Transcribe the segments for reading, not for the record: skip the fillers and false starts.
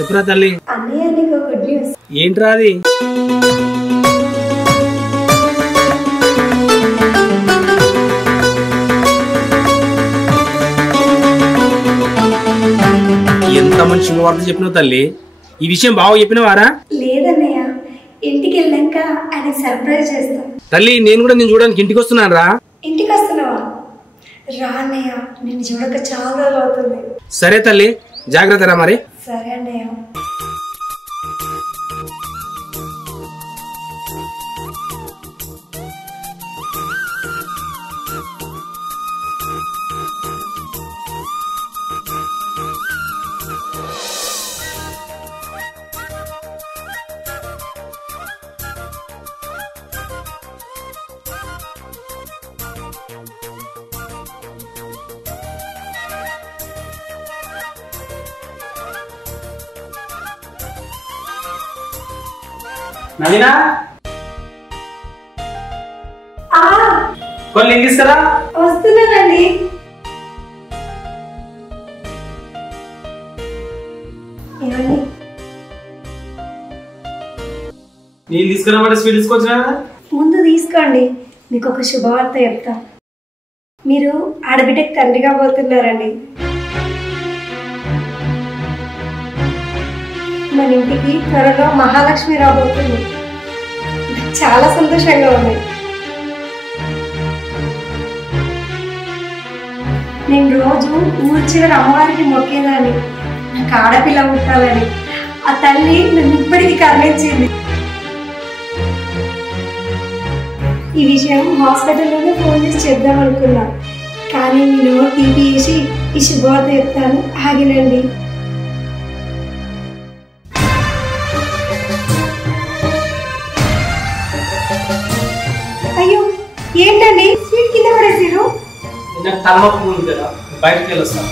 చెప్పురా తల్లి. అన్నయ్య నీకు గుడ్ న్యూస్. ఏంట్రా అది? ఎంత మంచి శుభవార్త చెప్పినావు తల్లి. ఈ విషయం బాగా చెప్పినవారా? లేదన్నయ్య, ఇంటికి వెళ్ళాక ఆయన సర్ప్రైజ్ చేస్తాం. తల్లి నేను కూడా నేను చూడడానికి ఇంటికి వస్తున్నాను రా. ఇంటికి వస్తున్నావా? రా అన్నయ్య, నేను చూడక చాలా రోజులు అవుతుంది. సరే తల్లి, జాగ్రత్త రా మరి. సరే అన్నయ్య. నవీనా కొన్ని తీసుకురా. వస్తున్నానండి. నేను తీసుకురామంటే స్వీట్ తీసుకొచ్చినా. ముందు తీసుకోండి, మీకు ఒక శుభవార్త చెప్తా. మీరు ఆడబిడ్డకి తండ్రిగా పోతున్నారండి. మన ఇంటికి త్వరలో మహాలక్ష్మి రాబోతుంది. చాలా సంతోషంగా ఉంది. నేను రోజు ఊరి చివరి అమ్మవారికి మొక్కేదాన్ని నాకు ఆడపిల్ల పుట్టాలని. ఆ తల్లి నన్ను ఇప్పటికీ కరుణించింది. ఈ విషయం హాస్పిటల్లోనే ఫోన్ చేసి చెప్దాం అనుకున్నా, కానీ నేను టీవీ వేసి ఈ శుభవార్త చెప్తాను, ఆగినండి. అయ్యో ఏంటండి స్వీట్ కింద పడేసారు? తలనొప్పి ఉంది కదా, బయటకు వెళ్ళొస్తాను.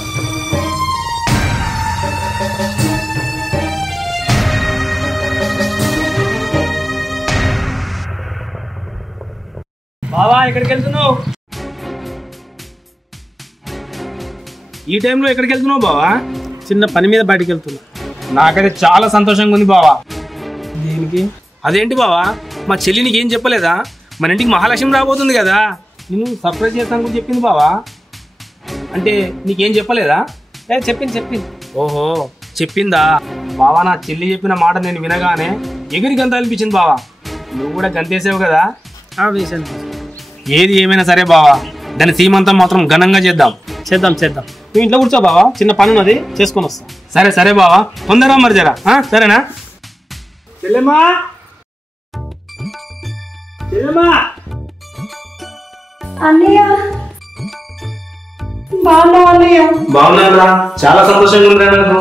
బావా ఎక్కడికి వెళ్తున్నావు? ఈ టైంలో ఎక్కడికి వెళ్తున్నావు బావా? చిన్న పని మీద బయటకు వెళ్తున్నా. నాకైతే చాలా సంతోషంగా ఉంది బావా. దేనికి? అదేంటి బావా, మా చెల్లి నీకేం చెప్పలేదా? మన ఇంటికి మహాలక్ష్మి రాబోతుంది కదా, నేను సర్ప్రైజ్ చేస్తాను కూడా చెప్పింది బావా. అంటే నీకేం చెప్పలేదా? చెప్పింది. ఓహో చెప్పిందా బావా? నా చెల్లి చెప్పిన మాట నేను వినగానే ఎగిరి గంత అనిపించింది బావా. నువ్వు కూడా గంతేసావు కదా? వేసాను. ఏది ఏమైనా సరే బావా, దాని సీమంతం మాత్రం ఘనంగా చేద్దాం. నువ్వు ఇంట్లో కూర్చో బావా, చిన్న పని ఉన్నది, చేసుకొని వస్తా. సరే బావా, తొందరగా మరి జరా. సరేనా? చెల్లెమ్మా అన్నయ్య బాగున్నావు? అన్నయ్య బాగున్నారా? చాలా సంతోషంగా ఉందిరా నాకు.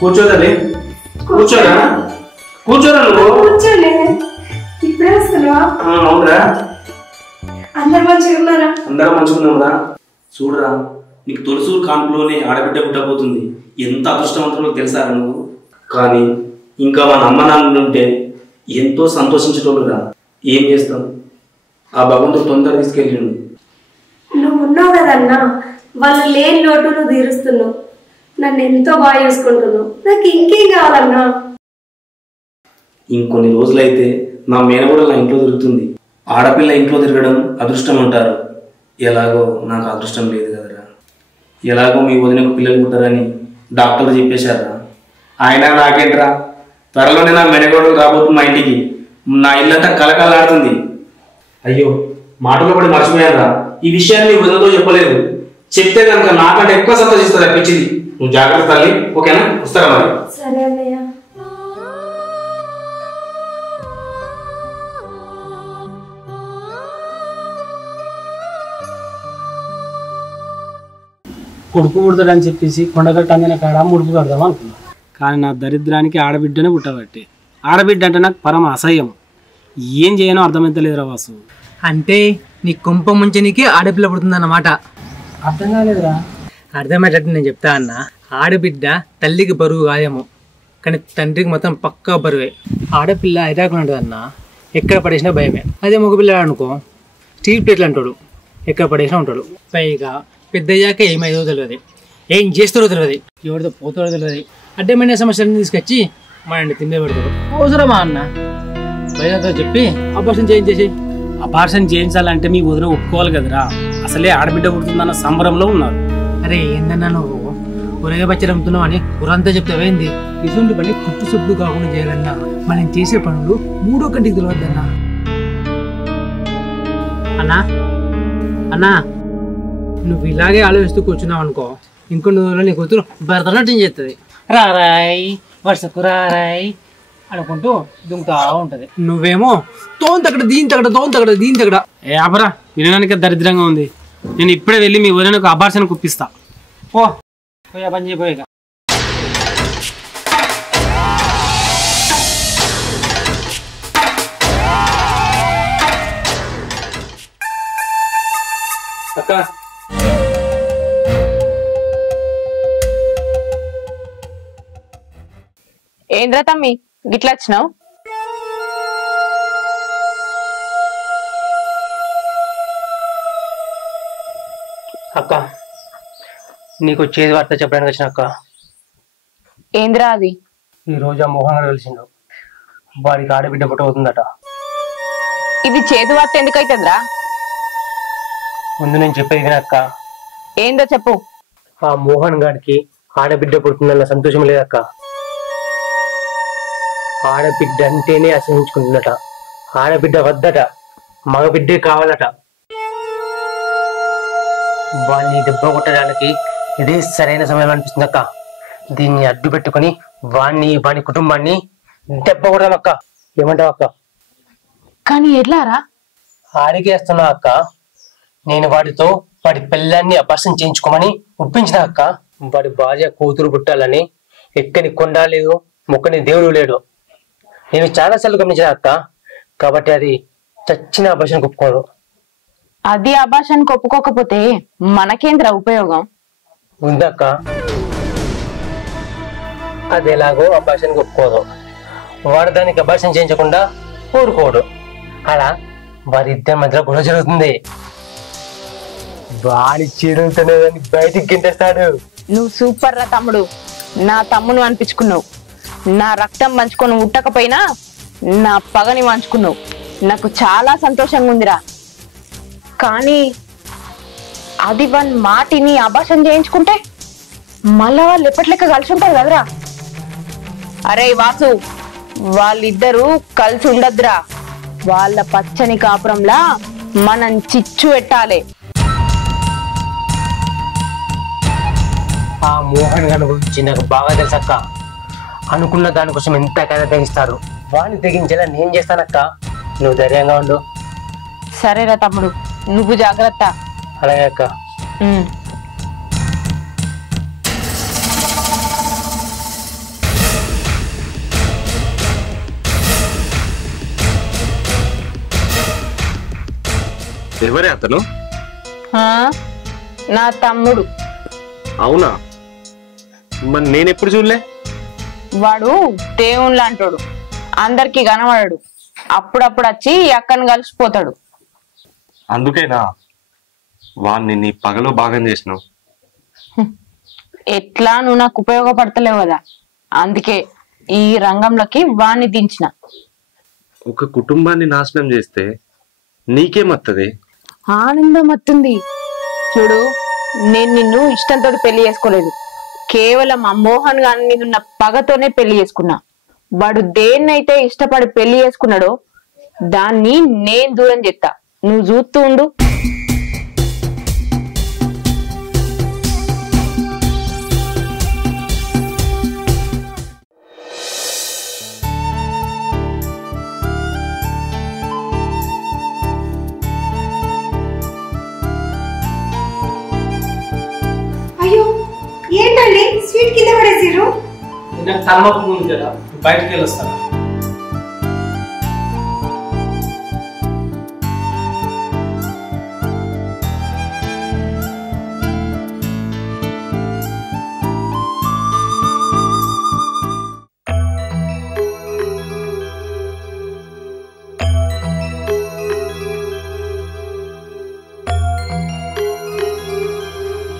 కూర్చోదండి, కూర్చోరా నువ్వు. కూర్చోలే, ఇప్పుడే వస్తున్నావా? అవునరా. అందరు మంచిగా ఉన్నారా? అందరం మంచుకున్నాంరా. చూడరా, నీకు తొలిసూరు కాన్పులోనే ఆడబిడ్డ పుట్టబోతుంది. ఎంత అదృష్టవంతులో తెలుసారా నువ్వు? కానీ ఇంకా మన అమ్మ నాన్న ఉంటే ఎంతో సంతోషించేటోళ్ళురా. ఏం చేస్తాం, ఆ భగవంతుడు తొందరగా తీసుకెళ్ళిండు. నువ్వు ఉన్నావు కదన్నా, వాళ్ళు లేని లోటు నువ్వు తీరుస్తున్నావు. నన్ను ఎంతో బాగా చూసుకుంటున్నావు. నాకు ఇంకేం కావాలన్నా? ఇంకొన్ని రోజులైతే నా మేనగూడ నా ఇంట్లో తిరుగుతుంది. ఆడపిల్ల ఇంట్లో తిరగడం అదృష్టం అంటారు. ఎలాగో నాకు అదృష్టం లేదు కదరా. ఎలాగో మీ వదినకు పిల్లలు పుట్టారని డాక్టర్లు చెప్పేశారా. ఆయన నాకేంట్రా, త్వరలోనే నా మేనగూడలు రాబోతుంది మా ఇంటికి. నా ఇల్లంతా కలకలాడుతుంది. అయ్యో మాటలో పడి మర్చిపోయారా, ఈ విషయాన్ని మీ వదినతో చెప్పలేదు. చెప్తే కనుక నాకంటే ఎక్కువ సంతోషిస్తారా పిచ్చిది. నువ్వు జాగ్రత్త తల్లి, ఓకేనా? వస్తారా మరి? సరే అన్నయ్య. కొడుకు పుడతాడని చెప్పేసి కొండగట్ట అందిన కాడ ముడుపు కడదాం అనుకున్నా. కానీ నా దరిద్రానికి ఆడబిడ్డనే పుట్టబట్టి. ఆడబిడ్డ అంటే నాకు పరమ అసహ్యం. ఏం చేయనో అర్థమైతలేదురా వాసు. అంటే నీ కుంప ముంచనికి ఆడపిల్ల పుడుతుందన్నమాట. అర్థం కాలేదురా. అర్థమయ్యేటట్టు నేను చెప్తా అన్న. ఆడబిడ్డ తల్లికి బరువు కాదేమో, కానీ తండ్రికి మాత్రం పక్కా బరువే. ఆడపిల్ల ఐరాకులు ఉంటుంది అన్న, ఎక్కడ పడేసినా భయమే. అదే మగపిల్లడు అనుకో, స్టీల్ ప్లేట్లు అంటాడు, ఎక్కడ పడేసినా ఉంటాడు. పైగా పెద్దయ్యాక ఏమైందో తెలియదు, ఏం చేస్తారో తెలియదు, ఎవరితో పోతాడో తెలియదు. అడ్డమైన సమస్యలను తీసుకొచ్చి మన తిండే పెడతారు. అవసరమా అన్న? భయంతో చెప్పి ఆపరేషన్ చేయించేసి. అపార్షన్ చేయించాలంటే మీ వదిన ఒప్పుకోవాలి కదరా. అసలే ఆడబిడ్డ పుడుతుందన్న సంబరంలో ఉన్నారు. అరే ఏందన్నా నువ్వు ఊరగా పచ్చడి అమ్ముతున్నావు అని ఊరంతా చెప్తావేంది? ఇటువంటి పని కుట్టు సొప్పుడు కాకుండా చేయాలన్నా మనం చేసే పనులు 3వ కంటికి తెలియద్దన్నా. అన్నా అన్నా నువ్వు ఇలాగే ఆలోచిస్తూ కూర్చున్నావు అనుకో, ఇంకొన్ని రోజుల్లో నీ కూతురు భరతనాట్యం చేస్తుంది. రారాయ్ వర్షకు రారాయ్ అనుకుంటూ దుంకుతా ఉంటది. నువ్వేమో తోన్ తగ్గడ దీని తగ్గడ తోన్ తగ్గడ దీని తగ్గడ. ఏ ఆపరా, వినడానికి దరిద్రంగా ఉంది. నేను ఇప్పుడే వెళ్ళి మీ వదినకు అబార్షన్ కుప్పిస్తా. పో పోయా పని చేయబోయేగా. అక్క ఏంద్రా తమ్మి గిట్లా వచ్చినావు? అక్క నీకు వచ్చేది వార్త చెప్పడానికి వచ్చిన అక్క. ఏంద్రా అది? ఈ రోజు ఆ మోహన్ గారు కలిసిండు. వాడికి ఆడబిడ్డ పుట్టవుతుందట. ఇది చేదు వార్త ఎందుకైతుందిరా? ముందు నేను చెప్పేది అక్క. ఏందో చెప్పు. ఆ మోహన్ గారికి ఆడబిడ్డ పుడుతుందన్న సంతోషం లేదక్క. ఆడబిడ్డ అంటేనే అసహించుకుంటున్నట. ఆడబిడ్డ వద్దట, మగబిడ్డే కావాలట. వాడిని దెబ్బ కొట్టడానికి ఇదే సరైన సమయం అనిపిస్తుంది అక్క. దీన్ని అడ్డు పెట్టుకుని వాడి కుటుంబాన్ని దెబ్బ కొడదాం అక్క. ఏమంటావు అక్క? కానీ ఎట్లారా? ఆడికేస్తున్నా అక్క. నేను వాడితో వాడి పిల్లాన్ని అపాసం చేయించుకోమని ఒప్పించిన అక్క. వాడి భార్య కూతురు పుట్టాలని ఎక్కని కొండ లేదు, మొక్కని దేవుడు లేడు. నేను చాలాసార్లు గమనించిన అక్క. కాబట్టి అది చచ్చిన అపాసం ఒప్పుకోదు. అది అభాషానికి ఒప్పుకోకపోతే మనకేంద్ర ఉపయోగం? ఉందక్క. అది ఎలాగో అభాషానికి ఒప్పుకోదు. వాడు దానికి అభాషం చేయించకుండా ఊరుకోడు. అలా వారిద్దరి మధ్యలో గొడవ జరుగుతుంది. వాడి చీరలతోనే బయటికి గింటేస్తాడు. నువ్వు సూపర్ రా తమ్ముడు. నా తమ్మును అనిపించుకున్నావు. నా రక్తం పంచుకొని ఉట్టకపోయినా నా పగని పంచుకున్నావు. నాకు చాలా సంతోషంగా ఉందిరా. కానీ అది వన్ మాటిని అభాషం చేయించుకుంటే మళ్ళా వాళ్ళు ఎప్పటిలెక్క కలిసి ఉంటారు కదరా. అరే వాసు, వాళ్ళిద్దరూ కలిసి ఉండద్దురా. వాళ్ళ పచ్చని కాపురంలా మనం చిచ్చు పెట్టాలి. ఆ మోహన్ గారి గురించి నాకు బాగా తెలుసక్క. అనుకున్న దానికోసం ఎంతకైనా తెగిస్తారు. వాడిని తెగించేలా నేను చేస్తానక్క. నువ్వు ధైర్యంగా ఉండు. సరేరా తమ్ముడు, నువ్వు జాగ్రత్త. అలాగే అక్క. ఎవరే అతను? నా తమ్ముడు. అవునా? మరి నేనెప్పుడు చూడలే. వాడు దేవుని లాంటోడు. అందరికి కనబడాడు. అప్పుడప్పుడు వచ్చి అక్కని కలిసిపోతాడు. అందుకేనా వాడిని నీ పగలో భాగం చేసినావు? ఎట్లా నువ్వు నాకు ఉపయోగపడతలేవు కదా, అందుకే ఈ రంగంలోకి వాణ్ణి దించిన. ఒక కుటుంబాన్ని నాశనం చేస్తే నీకేమత్తది? ఆనందం వస్తుంది. చూడు, నేను నిన్ను ఇష్టంతో పెళ్లి చేసుకోలేదు. కేవలం ఆ మోహన్ గారి మీద ఉన్న పగతోనే పెళ్లి చేసుకున్నా. వాడు దేన్నైతే ఇష్టపడి పెళ్లి చేసుకున్నాడో దాన్ని నేను దూరం చేస్తా. నువ్వు చూస్తూ ఉండు. అయ్యో ఏంటండి స్వీట్ కింద పడేసిర్రు? నాకు తలనొప్పి ఉంది కదా, బయటకు వెళ్ళొస్తాను.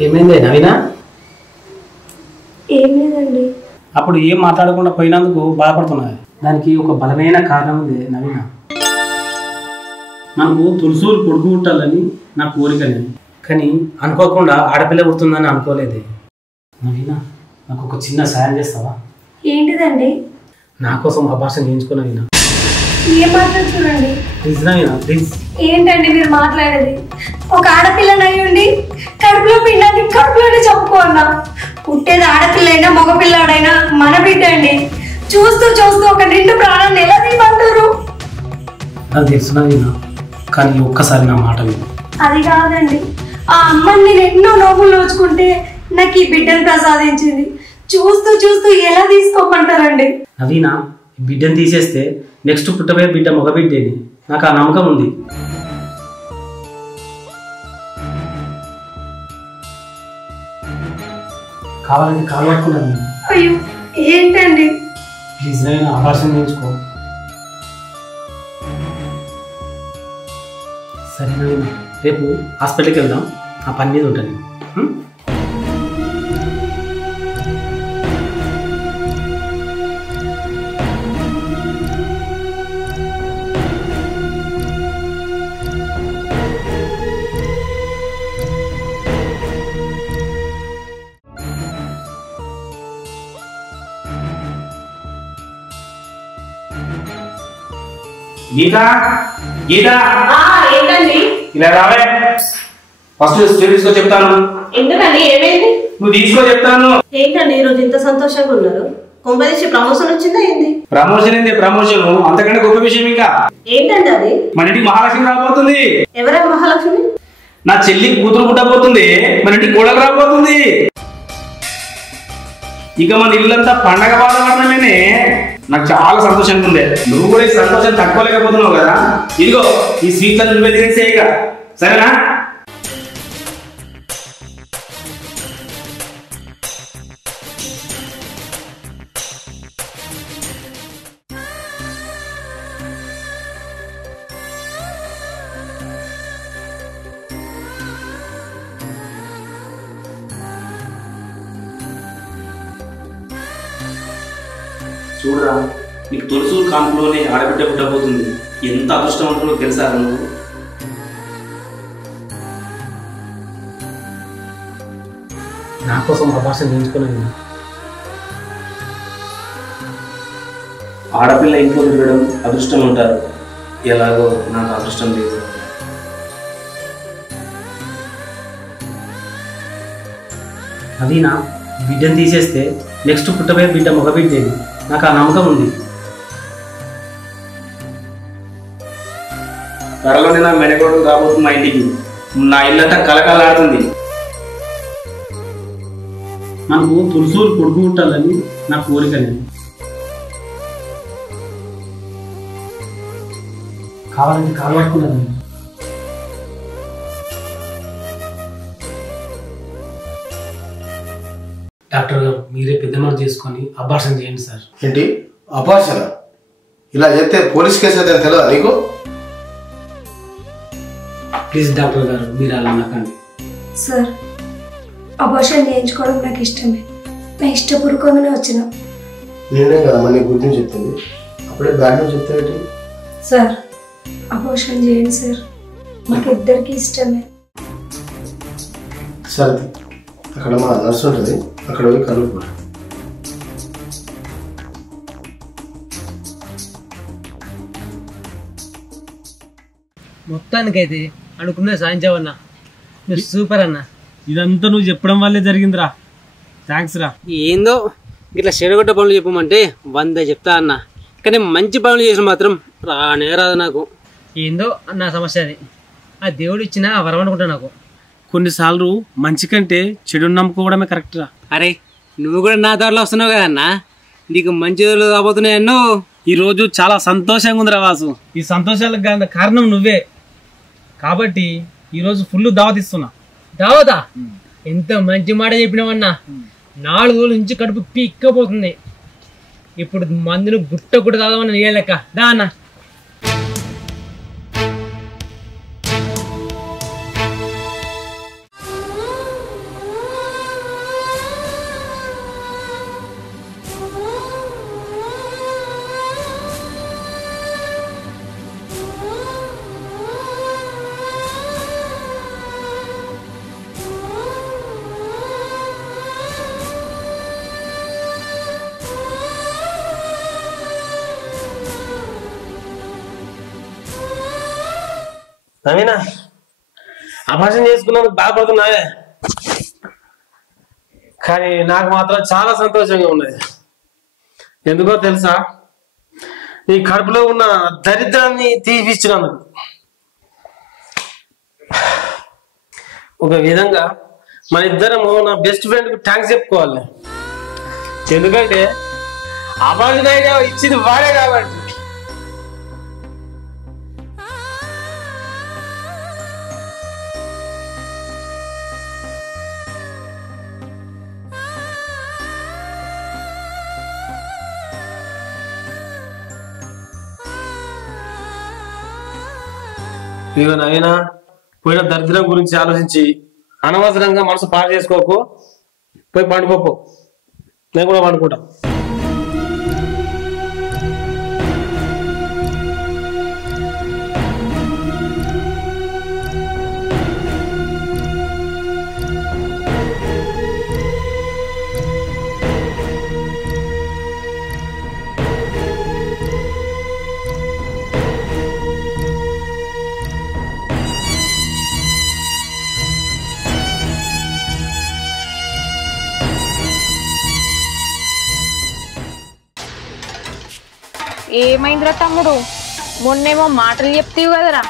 ఏమైంది నవీనా? ఏం లేదండి. అప్పుడు ఏం మాట్లాడకుండా పోయినందుకు బాధపడుతున్నది. దానికి ఒక బలమైన కారణం ఉంది నవీన. మనకు తులసూరు కొడుకు పుట్టాలని నా కోరికని, కానీ అనుకోకుండా ఆడపిల్ల పుడుతుందని అనుకోలేదే. నవీన, నాకు ఒక చిన్న సాయం చేస్తావా? ఏంటిదండి? నా కోసం అభాషణ చేయించుకో నవీన. ఏం మాట్లాడుతున్నారండి? Please Naveena, please. ఏంటండి మీరు మాట్లాడేది? ఒక ఆడపిల్లనై ఉండి కడుపులో పిండాన్ని కడుపులోనే చెప్పుకోన్నా. పుట్టేది ఆడపిల్లైనా మగపిల్లాడైనా మన బిడ్డ అండి. చూస్తూ చూస్తూ ఒక నిండు ప్రాణాన్ని ఎలా తీయమంటారు? నాకు తెలుసు నవీన, కానీ ఒక్కసారి నా మాట విను. అది కాదండి, ఆ అమ్మని నేను ఎన్నో నోములు నోచుకుంటే నాకు ఈ బిడ్డను ప్రసాదించింది. చూస్తూ చూస్తూ ఎలా తీసుకోమంటారండి? నవీన, బిడ్డను తీసేస్తే నెక్స్ట్ పుట్టబోయే బిడ్డ మగ బిడ్డేని, నాకు ఆ నమ్మకం ఉంది. కావాలని కాలు పట్టుకున్నాను. అయ్యో ఏంటండి? ప్లీజ్ నవీన, ఆపరేషన్ చేయించుకో. సరే నవీన, రేపు హాస్పిటల్కి వెళ్దాం, ఆ పని మీద ఉంటాను. గీతా, గీతా, ఏంటండి? ఇలా రావే. ఫస్ట్ స్టేట్ తీసుకో చెప్తాను. ఎందుకండి? ఏమైంది? నువ్వు తీసుకో చెప్తాను. ఏంటండి ఈరోజు ఇంత సంతోషంగా ఉన్నారు? కొంపదీసి ప్రమోషన్ వచ్చిందా ఏంది? ప్రమోషన్ ఏంది? ప్రమోషన్ అంతకంటే గొప్ప విషయం ఇంకా. ఏంటండి అది? మన ఇంటికి మహాలక్ష్మి రాబోతుంది. ఎవరా మహాలక్ష్మి? నా చెల్లి కూతురు పుట్టబోతుంది, మన ఇంటికి కోడలు రాబోతుంది. ఇక మన ఇల్లంతా పండగ వాతావరణమేనే. నాకు చాలా సంతోషంగా ఉంది. నువ్వు కూడా ఈ సంతోషం తట్టుకోలేకపోతున్నావు కదా. ఇదిగో ఈ స్వీట్లను నువ్వే తినేసేయగా, సరేనా? చూడరా, నీకు తొలసూరు కాంపులోనే ఆడబిడ్డ పుట్టబోతుంది. ఎంత అదృష్టవంతులో తెలుసా నువ్వు? నా కోసం అభాషణ చేయించుకున్నాను. ఆడపిల్ల ఇంట్లో తిరగడం అదృష్టం ఉంటారు. ఎలాగో నాకు అదృష్టం లేదు. నవీన, బిడ్డను తీసేస్తే నెక్స్ట్ పుట్టబోయే బిడ్డ మగ బిడ్డేని, నాకు ఆ నమ్మకం ఉంది. త్వరలోనే నా మెడగోడు రాబోతుంది మా ఇంటికి. నా ఇల్లంతా కలకలాడుతుంది. మనకు తులసూరు కొడుకు పుట్టాలని నా కోరికని, కావాలని కాలు పట్టుకున్నాను. డాక్టర్ గారు, మీరే పెద్ద మనసు చేసుకొని అబార్షన్ చేయండి సార్. ఏంటి అపార్చన? ఇలా చేస్తే పోలీస్ కేసు అయితే తెలియదా నీకు? ప్లీజ్ డాక్టర్ గారు, మీరు అలా అనకండి. సార్, అబార్షన్ చేయించుకోవడం నాకు ఇష్టమే. నా ఇష్టపూర్వకంగానే వచ్చిన. నేనే కదా మన గుడ్ న్యూస్ చెప్తుంది, అప్పుడే బ్యాడ్ న్యూస్ చెప్తావేంటి? సార్, అబార్షన్ చేయండి సార్, మాకు ఇద్దరికి ఇష్టమే. సరే, అక్కడ మా నర్సు ఉంటుంది, అక్కడ పోయి కలుపు. మొత్తానికైతే అనుకున్న సాయించావన్నా, మీరు సూపర్ అన్న. ఇదంతా నువ్వు చెప్పడం వల్లే జరిగిందిరా. థ్యాంక్స్ రా. ఏందో ఇట్లా చెడగొట్ట పనులు చెప్పమంటే 100 చెప్తా అన్న, కానీ మంచి పనులు చేసిన మాత్రం రానే రాదు నాకు. ఏందో నా సమస్య అది. ఆ దేవుడు ఇచ్చిన వరం అనుకుంటా నాకు. కొన్నిసార్లు మంచి కంటే చెడు నమ్ముకోవడమే కరెక్ట్ రా. అరే, నువ్వు కూడా నా దారిలో వస్తున్నావు కదా అన్న, నీకు మంచి రోజులు రాబోతున్నాయన్నో. ఈరోజు చాలా సంతోషంగా ఉందిరా వాసు. ఈ సంతోషాలకు కారణం నువ్వే కాబట్టి ఈరోజు ఫుల్ దావత్ ఇస్తున్నా. దావతా? ఎంత మంచి మాట చెప్పినావన్నా. 4 రోజుల నుంచి కడుపు పిక్కపోతుంది. ఇప్పుడు మందును గుట్ట గుట్ట తాదామని నీ లెక్క. దా అన్న. నవీనా అభాషణ చేసుకున్నందుకు బాధపడుతున్నావే, కానీ నాకు మాత్రం చాలా సంతోషంగా ఉన్నది. ఎందుకో తెలుసా, నీ కడుపులో ఉన్న దరిద్రాన్ని తీపిచ్చినందుకు. ఒక విధంగా మన ఇద్దరము నా బెస్ట్ ఫ్రెండ్కి థ్యాంక్స్ చెప్పుకోవాలి. ఎందుకంటే అభాషణ ఇచ్చింది వాడే కాబట్టి. ఇక నైనా పోయిన దరిద్రం గురించి ఆలోచించి అనవసరంగా మనసు పాడు చేసుకోకు. పోయి పండుకోపో, నేను కూడా పండుకుంటా. ఏమైందిరా తమ్ముడు? మొన్నేమో మాటలు చెప్తావు కదరా,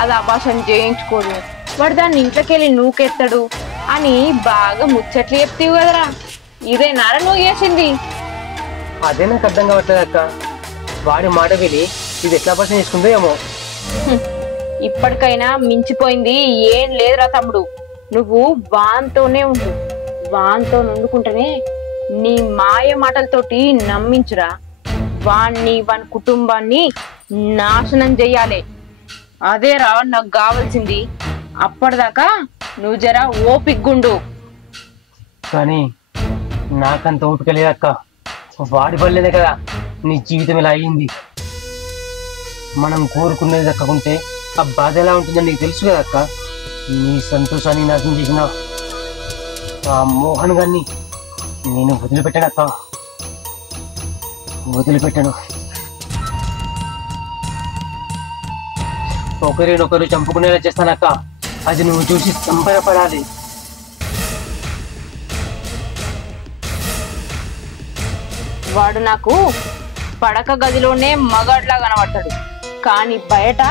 అది అభాషణ చేయించుకోదు, వాడు దాన్ని ఇంట్లోకెళ్ళి నూకెత్తాడు అని బాగా ముచ్చట్లు చెప్తావు కదరా. ఇదేనారా నువ్వు చేసింది? అదే నాకు అర్థం కావట్లేదు అక్క. వాడి మాట విని ఇది ఎట్లా అభాషణ చేసుకుందో ఏమో. ఇప్పటికైనా మించిపోయింది ఏం లేదురా తమ్ముడు. నువ్వు వాన్తోనే ఉండు, వాన్తో వండుకుంటేనే నీ మాయ మాటలతోటి నమ్మించురా. వాణ్ణి వాని కుటుంబాన్ని నాశనం చెయ్యాలి, అదేరా నాకు కావాల్సింది. అప్పటిదాకా నువ్వు జరా ఓపిగ్గుండు. కానీ నాకంత ఓపిక లేదక్క. వాడి వల్లేదే కదా నీ జీవితం ఇలా అయ్యింది. మనం కోరుకునేది దక్కకుంటే ఆ బాధ ఎలా ఉంటుందని నీకు తెలుసు కదా అక్క. నీ సంతోషాన్ని నాశనం చేసిన ఆ మోహన్ గారిని నేను వదిలిపెట్టాను అక్క, వదిలిపెట్టాను. ఒకరినొకరు చంపుకునేలా చేస్తానక్క. అది నువ్వు చూసి సంబరపడాలి. వాడు నాకు పడక గదిలోనే మగాడ్లా కనబడతాడు, కానీ బయట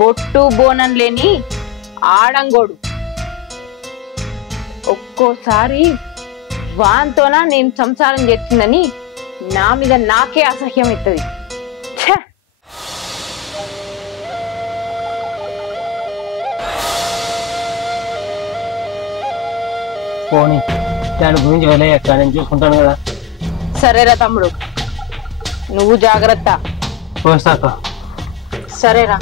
బొట్టు బోనం లేని ఆడంగోడు. ఒక్కోసారి వాంతోనా నేను సంసారం చేస్తుందని నా మీద నాకే అసహ్యం అవుతుంది. పోనీ దాని గురించి వెళ్ళయ్యక్క, నేను చూసుకుంటాను కదా. సరేరా తమ్ముడు, నువ్వు జాగ్రత్త. పోస్తాక. సరేరా.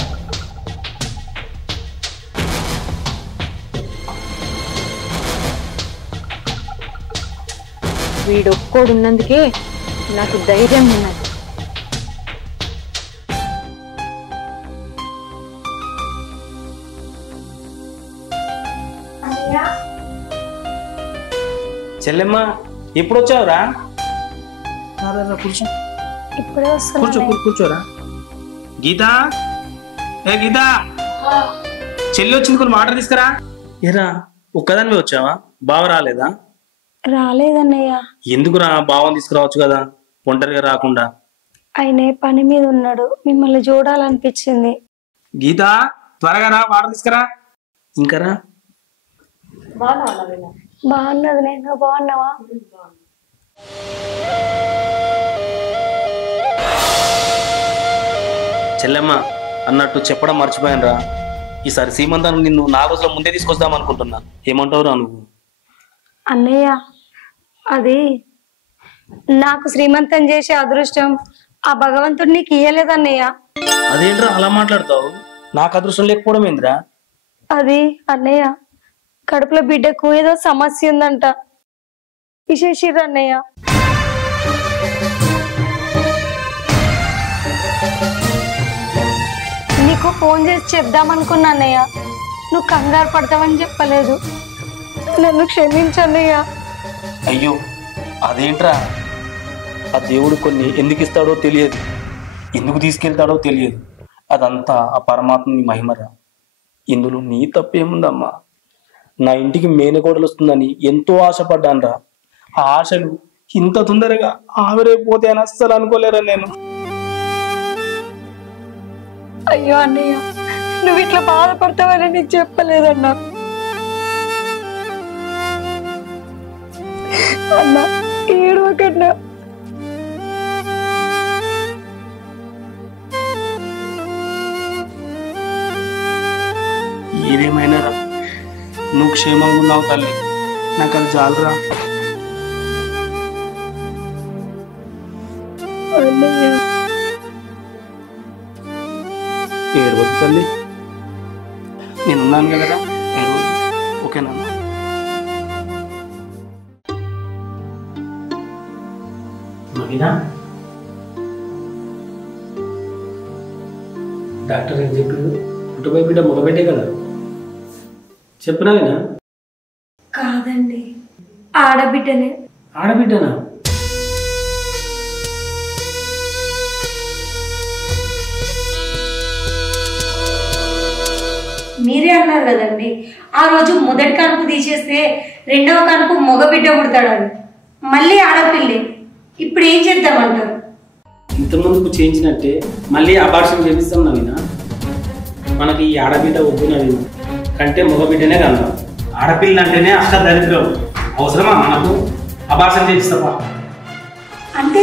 వీడొక్కోడున్నందుకే నాకు ధైర్యం ఉన్నది. చెల్లెమ్మ ఎప్పుడు వచ్చావురా? కూర్చో, ఇప్పుడే కూర్చో, కూర్చోరా. గీతా, ఏ గీతా, చెల్లి వచ్చింది, కొన్ని వాటర్ తీసుకురా. ఏరా ఒక్కదానివే వచ్చావా? బావ రాలేదా? రాలేదన్నయ్య. ఎందుకురా, బావని తీసుకురావచ్చు కదా ఒంటరిగా రాకుండా. ఆయనే పని మీద ఉన్నాడు, మిమ్మల్ని చూడాలనిపించింది. గీతా త్వరగా రా, వాటర్ తీసుకురా. ఇంకా రా. బాగున్నది, నేను బాగున్నావా? చెల్లెమ్మ అన్నట్టు చెప్పడం మర్చిపోయాను రా. ఈసారి సీమంతాన్ని నిన్ను 4 రోజుల ముందే తీసుకొద్దాం అనుకుంటున్నా. ఏమంటావురా నువ్వు? అన్నయ్య, అది నాకు శ్రీమంతం చేసే అదృష్టం ఆ భగవంతుడు నీకు ఇయ్యలేదన్నయ్య. అదేంట్రా అలా మాట్లాడతావు? నాకు అదృష్టం లేకపోవడం ఏంద్రా? అది అన్నయ్య, కడుపులో బిడ్డకు ఏదో సమస్య ఉందంట, విశేషిర్రు అన్నయ్య. నీకు ఫోన్ చేసి చెప్దామనుకున్నా అన్నయ్య, నువ్వు కంగారు పడతావని చెప్పలేదు. నన్ను క్షమించన్నయ్య. అయ్యో అదేంట్రా, ఆ దేవుడు కొన్ని ఎందుకు ఇస్తాడో తెలియదు, ఎందుకు తీసుకెళ్తాడో తెలియదు. అదంతా ఆ పరమాత్మని మహిమరా. ఇందులో నీ తప్పేముందమ్మా? నా ఇంటికి మేనకోడలు వస్తుందని ఎంతో ఆశపడ్డాన్రా. ఆ ఆశలు ఇంత తొందరగా ఆవిరైపోతే అని అస్సలు అనుకోలేరా నేను. అయ్యో అన్నయ్య, నువ్వు ఇట్లా బాధపడతావని నీకు చెప్పలేదన్నా. అన్న ఏడవకన్నా. ఏదేమైనా రా, నువ్వు క్షేమంగా ఉన్నావు తల్లి, నాకు అది చాలురా. ఏడవద్దు తల్లి, నేనున్నాను కదరా, ఏడవద్దు. ఓకేనా? మగినా డాక్టర్ ఏం చెప్పిండు? పుట్టబోయే బిడ్డ మగబిడ్డే కదా, చెప్పినా వినా? కాదండి, ఆడబిడ్డనే. ఆడబిడ్డనా? మీరే అన్నారు కదండి ఆ రోజు మొదటి కనుపు తీసేస్తే రెండవ కనుపు మగబిడ్డ పుడతాడని. మళ్ళీ ఆడపిల్లే. ఇప్పుడు ఏం చేద్దామంటారు? ఇంతకుముందుకు చేయించినట్టే మళ్ళీ అబార్షన్ చేపిస్తాం నవీనా. మనకి ఈ ఆడబిడ్డ వద్దు నవీన, కంటే మగబిడ్డనే కన్నా. ఆడపిల్ల అంటేనే అష్టదరిద్రం. అవసరమా మనకు? అబార్షన్ చేపిస్తావా? అంటే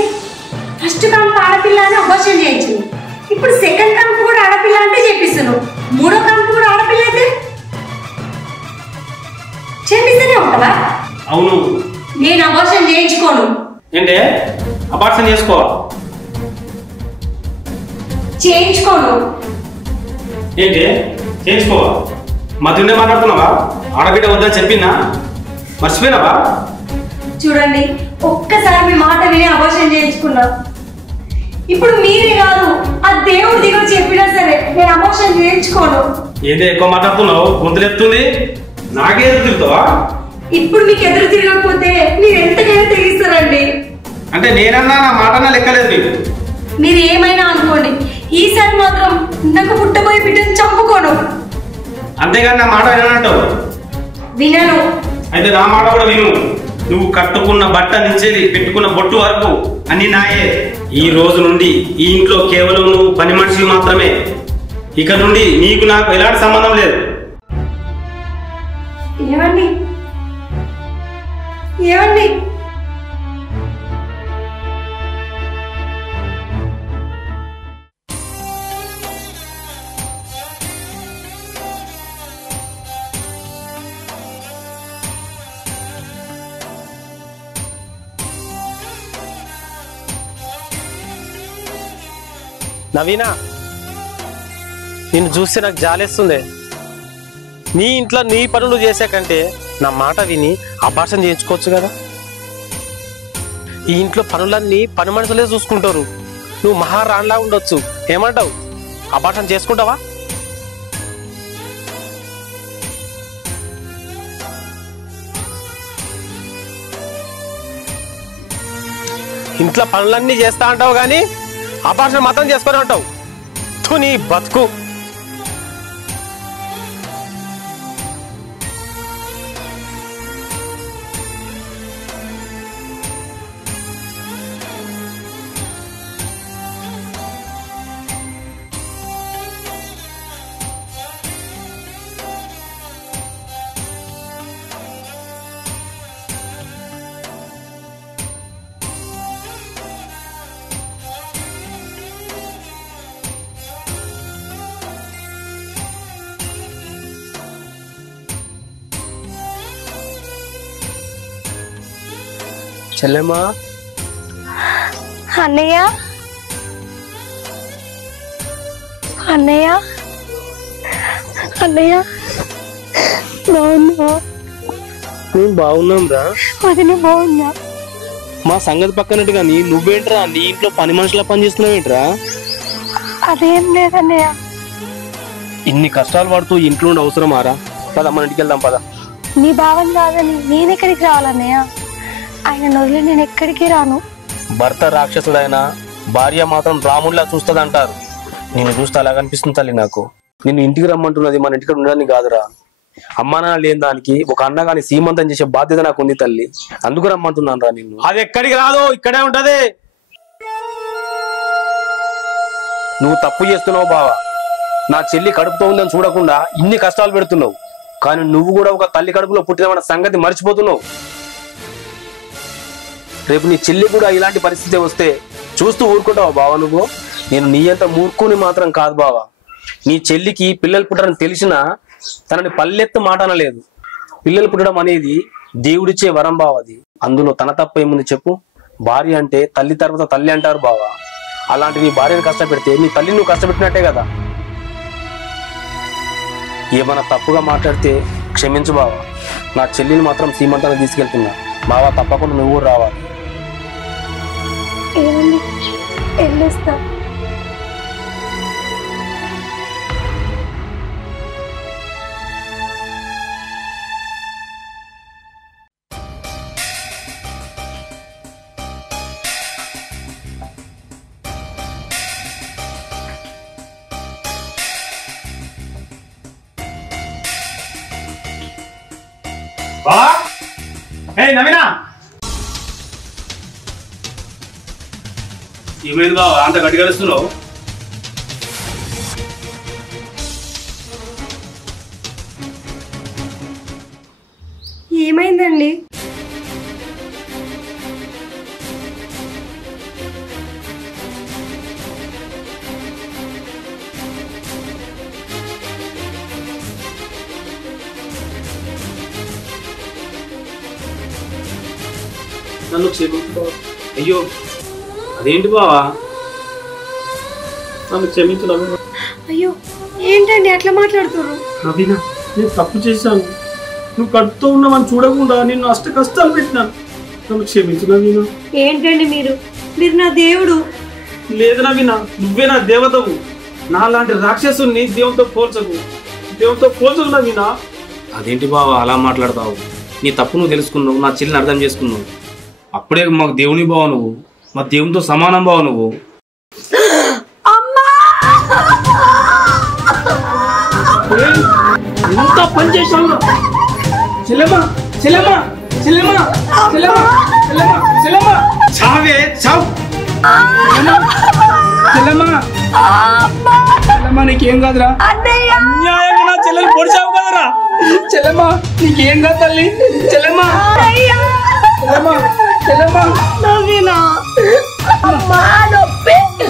ఫస్ట్ కనుపు ఆడపిల్ల అని అబార్షన్ చేయొచ్చు, ఇప్పుడు సెకండ్ కనుపు కూడా ఆడపిల్ల అంటే చేపిస్తున్నావు, మూడో కనుపు కూడా ఆడపిల్ల అయితే చేపిస్తూనే ఉంటావా? అవును. నేను అబార్షన్ చేయించుకోను. ఏంటే అబార్షన్ చేసుకోవా? చేయించుకోను. ఏంటి చేయించుకోవా? మధ్యనే మాట్లాడుతున్నావా? ఆడబిడ్డ వద్దని చెప్పినా మర్చిపోయినావా? చూడండి, ఒక్కసారి మీ మాట విని అబార్షన్ చేయించుకున్నా. ఇప్పుడు మీరే కాదు, ఆ దేవుడు దిగో చెప్పినా సరే నేను అబార్షన్ చేయించుకోను. ఏదో ఎక్కువ మాట్లాడుతున్నావు, గొంతులు ఎత్తుంది. నాకే ఎదురు తిరుగుతావా? ఇప్పుడు మీకు ఎదురు తిరగకపోతే మీరు ఎంతకైనా తెగిస్తారండి. అంటే నేనన్నా నా మాటన్నా లెక్కలేదు నీకు. మీరు ఏమైనా అనుకోండి, ఈసారి మాత్రం నాకు పుట్టబోయే బిడ్డను చంపుకోను. అంతేగాని నా మాట వినంటావు? వినను. అయితే నా మాట కూడా విను. నువ్వు కట్టుకున్న బట్ట నుంచి పెట్టుకున్న బొట్టు వరకు అన్ని నాయే. ఈ రోజు నుండి ఈ ఇంట్లో కేవలం నువ్వు పని మనిషి మాత్రమే. ఇక నుండి నీకు నాకు ఎలాంటి సంబంధం లేదు. ఏమండి ఏమండి నవీనా, నిన్ను చూస్తే నాకు జాలేస్తుంది. నీ ఇంట్లో నీ పనులు చేసే కంటే నా మాట విని అబార్షన్ చేయించుకోవచ్చు కదా. ఈ ఇంట్లో పనులన్నీ పని మనుషులే చూసుకుంటారు. నువ్వు మహారాణిలా ఉండొచ్చు. ఏమంటావు? అబార్షన్ చేసుకుంటావా? ఇంట్లో పనులన్నీ చేస్తా అంటావు కానీ అబార్షన్ మాత్రం చేసుకొని ఉంటావు. నీ బతుకు. చెల్లెమ్మా, అన్నయ్య అన్నయ్య అన్నయ్య బాగున్నా? నేను బాగున్నాం రా. వదిన బాగున్నా? మా సంగతి పక్కనట్టు కానీ నువ్వేంట్రా నీ ఇంట్లో పని మనుషులా పని చేస్తున్నావేంట్రా? అదేం లేదన్నయ్య. ఇన్ని కష్టాలు పడుతూ ఇంట్లో ఉండి అవసరమారా? పద మన ఇంటికి వెళ్దాం పద. నీ భావం కాదని నేను ఎక్కడికి రావాలన్నయ్య? ఆయన వదిలి నేను ఎక్కడికి రాను. భర్త రాక్షసుడైనా భార్య మాత్రం రాముడిలా చూస్తుంది అంటారు. నేను చూస్తే అలా కనిపిస్తుంది తల్లి నాకు. నిన్ను ఇంటికి రమ్మంటున్నది మన ఇంటికి ఉండడానికి కాదురా. అమ్మా నాన్న లేని దానికి ఒక అన్న గాని సీమంతం చేసే బాధ్యత నాకు ఉంది తల్లి. అందుకు రమ్మంటున్నాను రా నిన్ను. అది ఎక్కడికి రాదు, ఇక్కడే ఉంటది. నువ్వు తప్పు చేస్తున్నావు బావా. నా చెల్లి కడుపుతో ఉందని చూడకుండా ఇన్ని కష్టాలు పెడుతున్నావు. కానీ నువ్వు కూడా ఒక తల్లి కడుపులో పుట్టిన సంగతి మర్చిపోతున్నావు. రేపు నీ చెల్లి కూడా ఇలాంటి పరిస్థితి వస్తే చూస్తూ ఊరుకుంటావా బావా నువ్వు? నేను నీ అంత మూర్ఖుని మాత్రం కాదు బావా. నీ చెల్లికి పిల్లలు పుట్టరని తెలిసినా తనని పల్లెత్తు మాట అనలేదు. పిల్లలు పుట్టడం అనేది దేవుడిచ్చే వరం బావది. అందులో తన తప్ప ఏముంది చెప్పు? భార్య అంటే తల్లి తర్వాత తల్లి అంటారు బావా. అలాంటి నీ భార్యను కష్టపెడితే నీ తల్లిని నువ్వు కష్టపెట్టినట్టే కదా. ఏమైనా తప్పుగా మాట్లాడితే క్షమించు బావా. నా చెల్లిని మాత్రం సీమంతాన్ని తీసుకెళ్తున్నా బావా. తప్పకుండా నువ్వు రావాలి. వెళ్ళొస్తా. నవీనా, ఏమైంది బావా అంత గట్టి గడుస్తున్నావు? ఏమైందండి? నన్ను క్షమించు బావా. అయ్యో అదేంటి బావా, నన్ను క్షమించు నవీనా. అయ్యో ఏంటండి అట్లా మాట్లాడుతున్నారు? నవీనా, నేను తప్పు చేశాను. నువ్వు కడుపుతో ఉన్నావని చూడకుండా నిన్ను అష్ట కష్టాలు పెట్టినాను. నన్ను క్షమించు నవీనా. ఏంటండి మీరు నా దేవుడు. లేదు నవీనా, నువ్వే నా దేవతవు. నా లాంటి రాక్షసుని దేవునితో పోల్చకు, దేవునితో పోల్చకు నవీనా. అదేంటి బావా అలా మాట్లాడతావు? నీ తప్పు నువ్వు తెలుసుకున్నావు, నా చెల్లిని అర్థం చేసుకున్నావు. అప్పుడే మాకు దేవుని బావ నువ్వు, మా దేవునితో సమానం బావ నువ్వు. ఎంత పని చేశాను. చెల్లెమ్మా చెల్లెమ్మా చెల్లెమ్మా చెల్లెమ్మా చెల్లెమ్మా చెల్లెమ్మా చావే చావు. చెల్లెమ్మా చెల్లెమ్మా నీకేం కాదురా. అన్యాయంగా నా చెల్లెలు పొడిచావు కదరా. చెల్లెమ్మా నీకేం కాదు తల్లి. చెల్లెమ్మా చెల్లెమ్మా చెల్లెమ్మా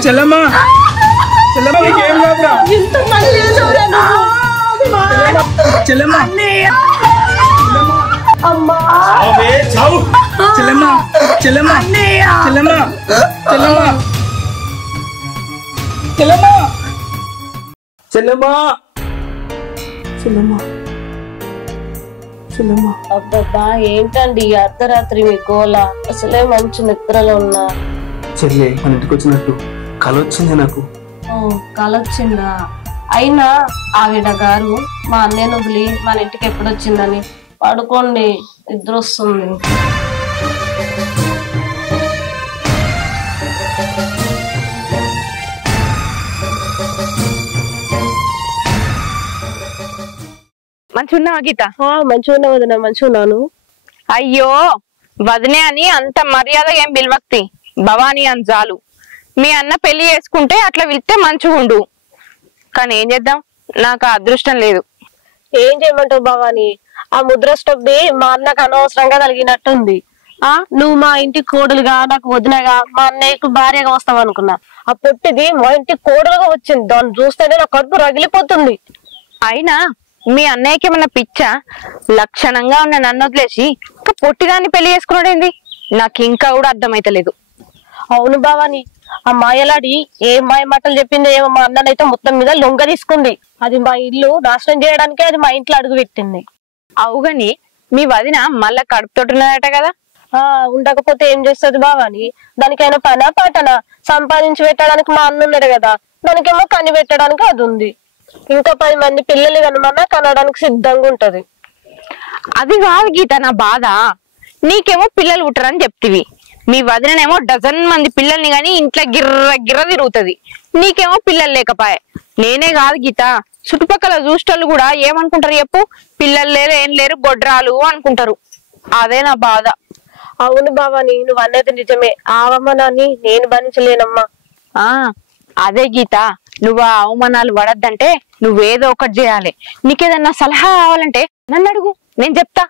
చెల్లెమ్మా చెల్లెమ్మా నీకేం కాదురా. చెల్లెమ్మా చావు. చెల్లెమ్మా చెల్లెమ్మా చెల్లెమ్మా చెల్లెమ్మా చెల్లెమ్మా చెల్లెమ్మా చెల్లెమ్మా చెల్లెమ్మా. అబ్బబ్బా ఏంటండి అర్ధరాత్రి మీ గోల? అసలే మంచి నిద్రలో ఉన్నా. చెల్లె మన ఇంటికి వచ్చినట్టు కల వచ్చింది నాకు. కల వచ్చిందా? అయినా ఆవిడ గారు మా అన్నయ్యను వదిలి మన ఇంటికి ఎప్పుడొచ్చిందని పడుకోండి, నిద్ర వస్తుంది. మంచిగున్నావా గీత? మంచిగా వదిన, మంచిగున్నాను. అయ్యో వదినే అని అంత మర్యాద ఏం పిలవక్తి, భవానీ అని చాలు. మీ అన్న పెళ్లి చేసుకుంటే అట్లా పిలిస్తే మంచిగుండు. కానీ ఏం చేద్దాం, నాకు అదృష్టం లేదు. ఏం చేయమంటావు భవాని? ఆ ముద్రష్టబ్ది మా అన్నకు అనవసరంగా కలిగినట్టుంది. నువ్వు మా ఇంటి కోడలుగా, నాకు వదినగా, మా అన్నయ్యకు భార్యగా వస్తావు అనుకున్నా. ఆ పొట్టిది మా ఇంటి కోడలుగా వచ్చింది. దాన్ని చూస్తేనే నా కడుపు రగిలిపోతుంది. అయినా మీ అన్నయ్యకి ఏమన్నా పిచ్చా? లక్షణంగా ఉన్న నన్ను వదిలేసి ఇంకా పొట్టిదాన్ని పెళ్లి చేసుకున్నాడేంది? నాకు ఇంకా కూడా అర్థమైతలేదు. అవును భవాని, ఆ మాయలాడి ఏ మాయ మాటలు చెప్పిందో ఏమో, మా అన్ననైతే మొత్తం మీద లొంగ తీసుకుంది. అది మా ఇల్లు నాశనం చేయడానికే అది మా ఇంట్లో అడుగు పెట్టింది. అవుగాని మీ వదిన మళ్ళా కడుపుతోటున్నదట కదా? ఉండకపోతే ఏం చేస్తుంది భవాని? దానికైనా పనా పాటనా? సంపాదించి పెట్టడానికి మా అన్న ఉన్నాడు కదా, దానికేమో కని పెట్టడానికి అది ఉంది. ఇంకా 10 మంది పిల్లలు కనమన్నా కనడానికి సిద్ధంగా ఉంటది. అది కాదు గీత నా బాధ. నీకేమో పిల్లలు పుట్టరని చెప్తివి, మీ వదిననేమో డజన్ మంది పిల్లల్ని గాని ఇంట్లో గిర్ర గిర్ర తిరుగుతుంది. నీకేమో పిల్లలు లేకపాయే. నేనే కాదు గీత, చుట్టుపక్కల చూసేటోళ్ళు కూడా ఏమనుకుంటారు చెప్పు? పిల్లలు లేరు, ఏం లేరు, గొడ్రాలు అనుకుంటారు. అదే నా బాధ. అవును భవాని, నువ్వు అన్నది నిజమే. ఆ అవమానాన్ని నేను భరించలేనమ్మా. అదే గీత, నువ్వు ఆ అవమానాలు పడద్దంటే నువ్వేదో ఒకటి చేయాలి. నీకేదన్నా సలహా కావాలంటే నన్ను అడుగు, నేను చెప్తా.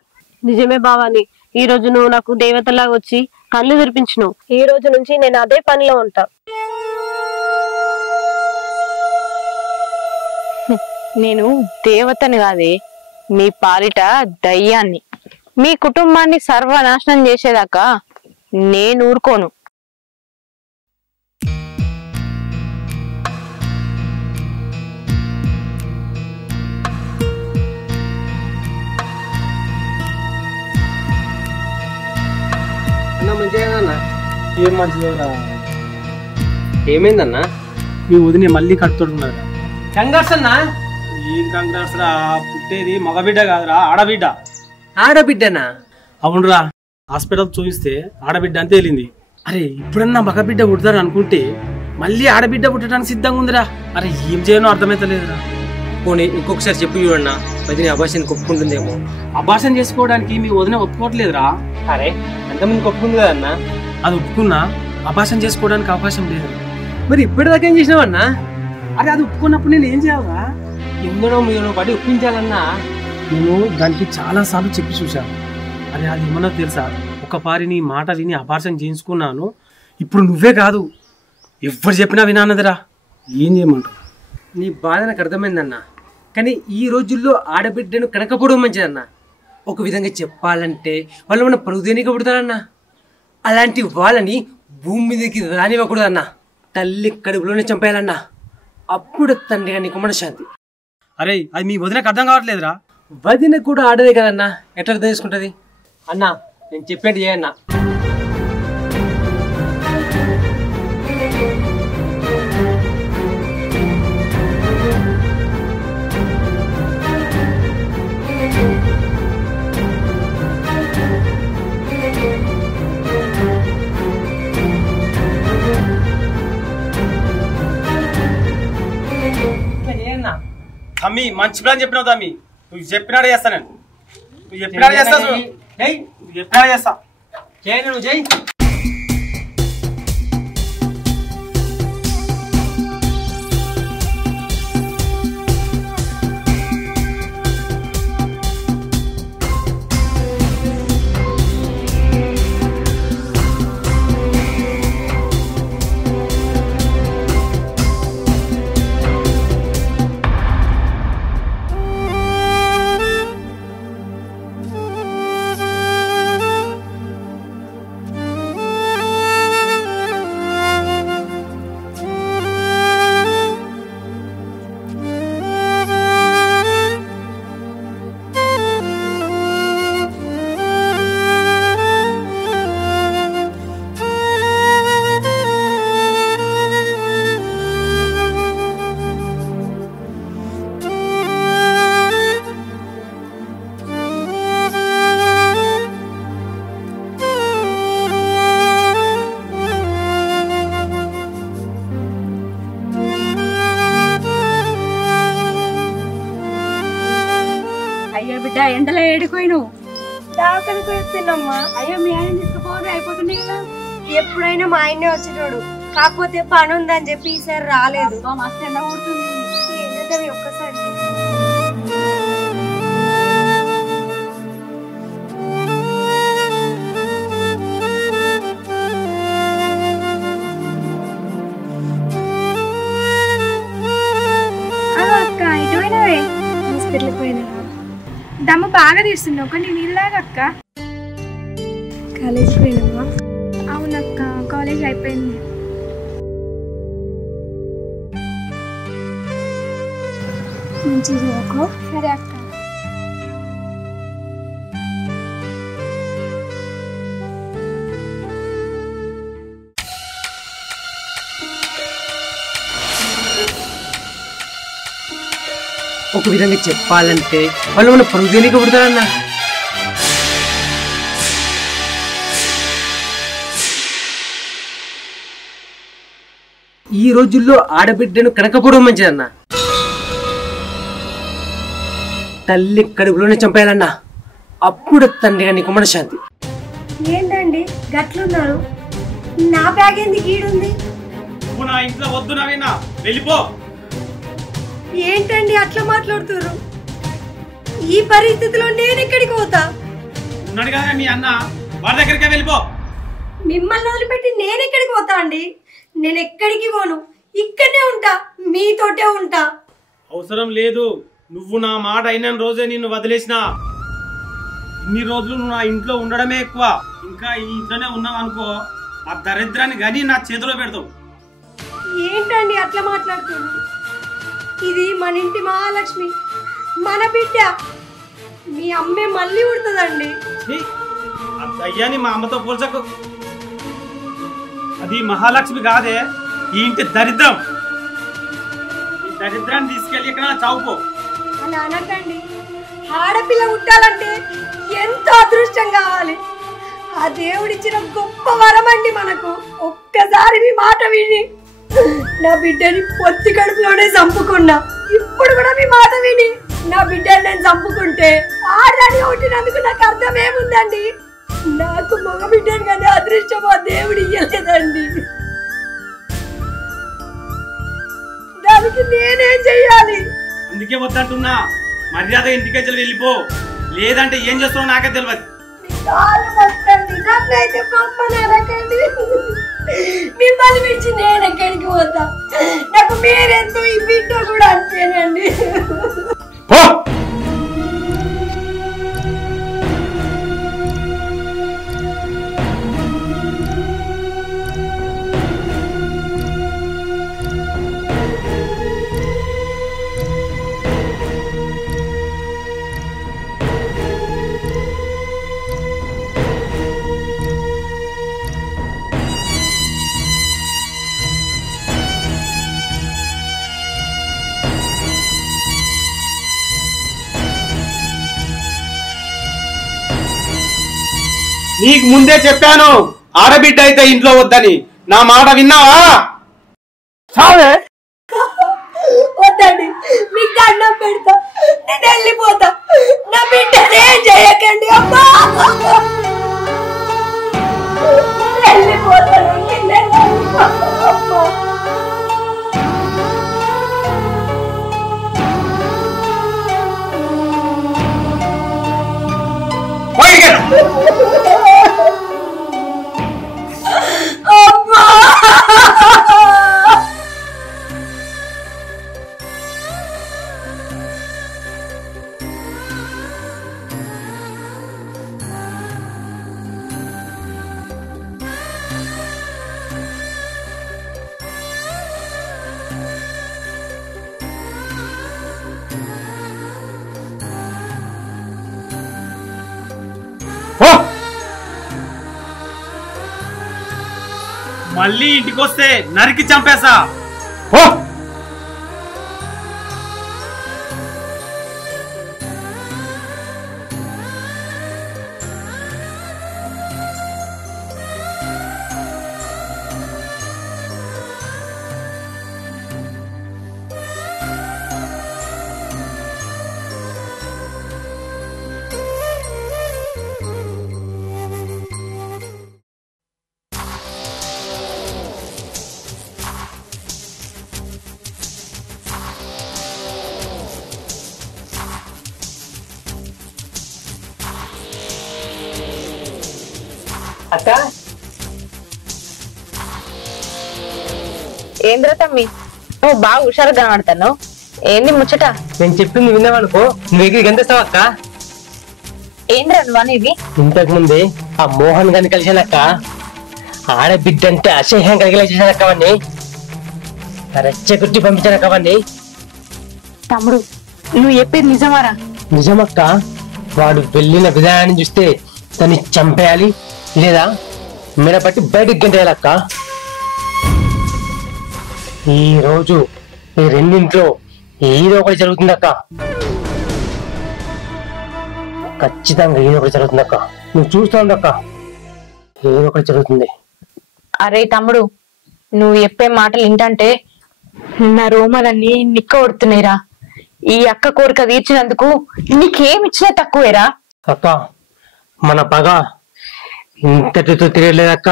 నిజమే భవాని, ఈ రోజు నువ్వు నాకు దేవతలాగా వచ్చి కళ్ళు తెరిపించినావు. ఈ రోజు నుంచి నేను అదే పనిలో ఉంటా. నేను దేవతని కాదే, మీ పాలిట దయ్యాన్ని. మీ కుటుంబాన్ని సర్వనాశనం చేసేదాకా నేను ఊరుకోను. ఏం మంచిదేరా? ఏమైందన్నా? మీ వదిన మళ్ళీ కట్టుతున్నారా? కంగార్స్ అన్నా? ఏం కంగార్స్ రా? పుట్టేది మగబిడ్డ కాదురా, ఆడబిడ్డ. ఆడబిడ్డనా? అవునురా, హాస్పిటల్ చూపిస్తే ఆడబిడ్డ అంతే వెళ్ళింది. అరే ఇప్పుడన్నా మగబిడ్డ పుడతారు అనుకుంటే మళ్ళీ ఆడబిడ్డ పుట్టడానికి సిద్ధంగా ఉందిరా. అరే ఏం చేయనో అర్థమైతలేదురా. పోనీ ఇంకొకసారి చెప్పి చూడన్నా, వదిన అభాషణ ఒప్పుకుంటుందేమో. అభాషణ చేసుకోవడానికి మీ వదిన ఒప్పుకోవట్లేదురా. అరే ఎంతమందికి ఒప్పుకుంది కదన్నా? అది ఒప్పుకున్నా అభాషణ చేసుకోవడానికి అవకాశం లేదు. మరి ఇప్పటిదాకా ఏం చేసినావన్నా? అరే అది ఒప్పుకున్నప్పుడు నేను ఏం చేయాలరా? ఎందులో మీరు పడి ఒప్పించాలన్నా? నేను దానికి చాలా సార్లు చెప్పి చూశాను. అరే అది ఏమన్నా తెలుసా, ఒకపారి నీ మాట విని అభాషణ చేయించుకున్నాను. ఇప్పుడు నువ్వే కాదు, ఎవరు చెప్పినా వినానదిరా. ఏం చేయమంటావు? నీ బాధ నాకు అర్థమైందన్నా, కానీ ఈ రోజుల్లో ఆడబిడ్డను కనకపోవడం మంచిదన్నా. ఒక విధంగా చెప్పాలంటే వాళ్ళు మన పరుదేనికి పుడతారన్నా. అలాంటి వాళ్ళని భూమి మీదకి రానివ్వకూడదన్నా. తల్లి కడుపులోనే చంపేయాలన్నా. అప్పుడు తండ్రిగా నీకు మనశ్శాంతి. అరే అది మీ వదినకు అర్థం కావట్లేదురా. వదిన కూడా ఆడదే కదన్నా, ఎట్లా అర్థం చేసుకుంటది? అన్నా నేను చెప్పేది చేయన్నా. తమ్మి మంచి ప్లాన్ చెప్పినావు తమ్మి. నువ్వు చెప్పినాడే చేస్తా. నేను నువ్వు చెప్పినాడే చేస్తా. నువ్వు చెప్పినాడే చేస్తా. చేయి నువ్వు చేయి. ఎండలో ఏడిపోయినావు? దాకలికి వెళ్తున్నామ్మా. అయ్యో మీ ఆయన తీసుకుపోతే అయిపోతుంది కదా. ఎప్పుడైనా మా ఆయనే వచ్చేటోడు, కాకపోతే పని ఉందని చెప్పి ఈసారి రాలేదు. మస్తు ఎండ కొడుతుంది. ఏంటంటే ఒక్కసారి అక్క ఇటువైనవే హాస్పిటల్కి పోయినా. దమ్ము బాగా తీస్తున్నావు కానీ నీళ్ళలాగా అక్క. కాలేజీకి పోయినావా? అవునక్క, కాలేజ్ అయిపోయింది. మంచి చదువుకో. సరే అక్క. ఒక విధంగా చెప్పాలంటే వాళ్ళు మన పరుదేనికి పుడతారన్నా. ఈ రోజుల్లో ఆడబిడ్డను కనకపోవడం మంచిదన్నా. తల్లి కడుపులోనే చంపేయాలన్నా, అప్పుడు తండ్రిగా నీకు మనశ్శాంతి. ఏంటండి గట్లున్నారు? నా బ్యాగ్ ఎందుకు ఈడుంది? నువ్వు నా ఇంట్లో వద్దు నవీనా, వెళ్ళిపో. ఏంటండి అట్లా మాట్లాడుతున్నారు? ఈ పరిస్థితిలో నేను ఎక్కడికి పోతా? ఉన్నాడు కదా మీ అన్న, వాడి దగ్గరికే వెళ్ళిపో. మిమ్మల్ని వదిలిపెట్టి నేను ఎక్కడికి పోతా అండి? నేను ఎక్కడికి పోను, ఇక్కడనే ఉంటా, మీతోటే ఉంటా. అవసరం లేదు. నువ్వు నా మాట అయిన రోజే నిన్ను వదిలేసిన. ఇన్ని రోజులు నువ్వు నా ఇంట్లో ఉండడమే ఎక్కువ. ఇంకా ఈ ఇంట్లోనే ఉన్నావు అనుకో, ఆ దరిద్రాన్ని గని నా చేతిలో పెడతావు. ఏంటండి అట్లా మాట్లాడుతున్నారు? ఇది మన ఇంటి మహాలక్ష్మి, మన బిడ్డ. మీ అమ్మే మళ్ళీ ఉడుతుందండి. ఆ దయ్యాన్ని మా అమ్మతో పోల్చకు. అది మహాలక్ష్మి కాదే, ఈ ఇంటి దరిద్రం. ఈ దరిద్రాన్ని తీసుకెళ్ళి ఎక్కడ చావుకో. అలా అనకండి. ఆడపిల్ల పుట్టాలంటే ఎంతో అదృష్టం కావాలి. ఆ దేవుడిచ్చిన గొప్ప వరం అండి మనకు. ఒక్కసారి మీ మాట విని నా బిడ్డని పొత్తి కడుపులోనే చంపుకున్నా. ఇప్పుడు కూడా మీ మాట విని నా బిడ్డని నేను చంపుకుంటే ఆడని పుట్టినందుకు నాకు అర్థం ఏముందండి? నాకు మగ బిడ్డని కానీ అదృష్టం ఆ దేవుడు ఇయ్యలేదండి. దానికి నేనేం చెయ్యాలి? అందుకే వద్దంటున్నా, మర్యాద ఇంటికి వెళ్ళిపో. లేదంటే ఏం చేస్తావో నాకే తెలియదు. మిమ్మల్ని మించి నేను ఎక్కడికి పోతా? నాకు మీరెంతో ఈ బిడ్డ కూడా అంతేనండి. నీకు ముందే చెప్పాను, ఆడబిడ్డ అయితే ఇంట్లో వద్దని. నా మాట విన్నావా? వద్దండి, మీకు దండం పెడతా, నేను వెళ్ళిపోతా. నా బిడ్డనే చేయకండి అమ్మా. వెళ్ళిపోతాను. మళ్ళీ ఇంటికి వస్తే నరికి చంపేసా. అక్క, ఏంద్ర తమ్మి, నువ్వు బాగా హుషారుగా కనబడతాను. ఏంది ముచ్చట? నేను చెప్పింది విన్నావనుకో, నువ్వు ఎగిరికి ఎంత ఇస్తావు అక్క? ఏంద్ర నువ్వు అనేది? ఇంతకు ముందే ఆ మోహన్ గారిని కలిసానక్క. ఆడబిడ్డ అంటే అసహ్యం కలిగేలా చేశానక్క. అవన్నీ రెచ్చగొట్టి పంపించానక్క. అవన్నీ తమ్ముడు, నువ్వు చెప్పేది నిజమారా? నిజమక్క. వాడు వెళ్ళిన విధానాన్ని చూస్తే దాన్ని చంపేయాలి, లేదా మిడపట్టి బయటికి గంటేయాలక్క. ఈ రోజు ఈ రెండింట్లో ఏదో ఒకటి జరుగుతుందక్క. ఖచ్చితంగా ఏదో ఒకటి జరుగుతుందక్క. నువ్వు చూస్తూ ఉండక్క, ఏదో ఒకటి జరుగుతుంది. అరే తమ్ముడు, నువ్వు చెప్పే మాటలు ఏంటంటే నా రోమాలన్నీ నిక్క కొడుతున్నాయిరా. ఈ అక్క కోరిక తీర్చినందుకు నీకేమిచ్చినా తక్కువేరా. అక్క మన పగ ఇంతటితో తిరగలేదక్క.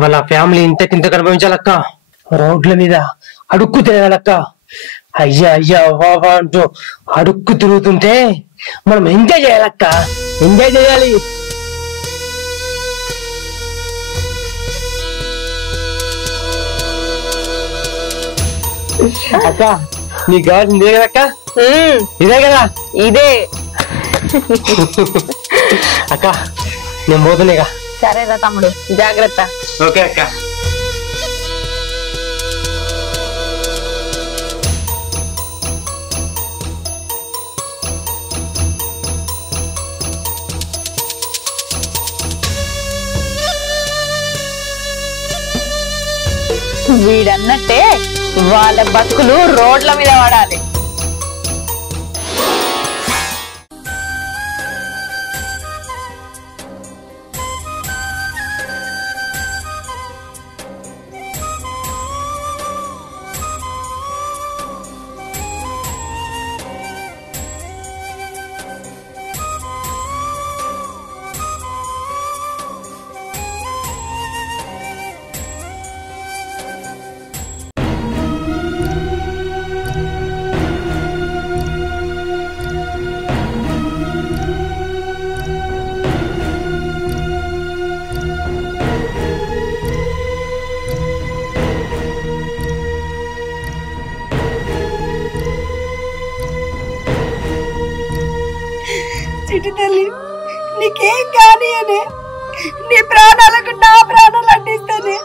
వాళ్ళ ఫ్యామిలీ ఇంత కనిపించాలక్క. రోడ్ల మీద అడుక్కు తిరగాలక్క. అయ్యా అయ్యా బాబా అంటూ అడుక్కు తిరుగుతుంటే మనం ఎంజాయ్ చేయాలక్క. ఎంజాయ్ చేయాలి. అక్క నీకు కావాల్సింది ఇదే కదక్క? ఇదే కదా? ఇదే. అక్క నేను పోతున్నాయిగా. సరేరా తమ్ముడు, జాగ్రత్త. ఓకే అక్క. వీడన్నట్టే వాళ్ళ బతుకులు రోడ్ల మీద పడాలి. చిట్టి తల్లి, నీకేం కానీ అనే నీ ప్రాణాలకు నా ప్రాణాలు అంటిస్తానే.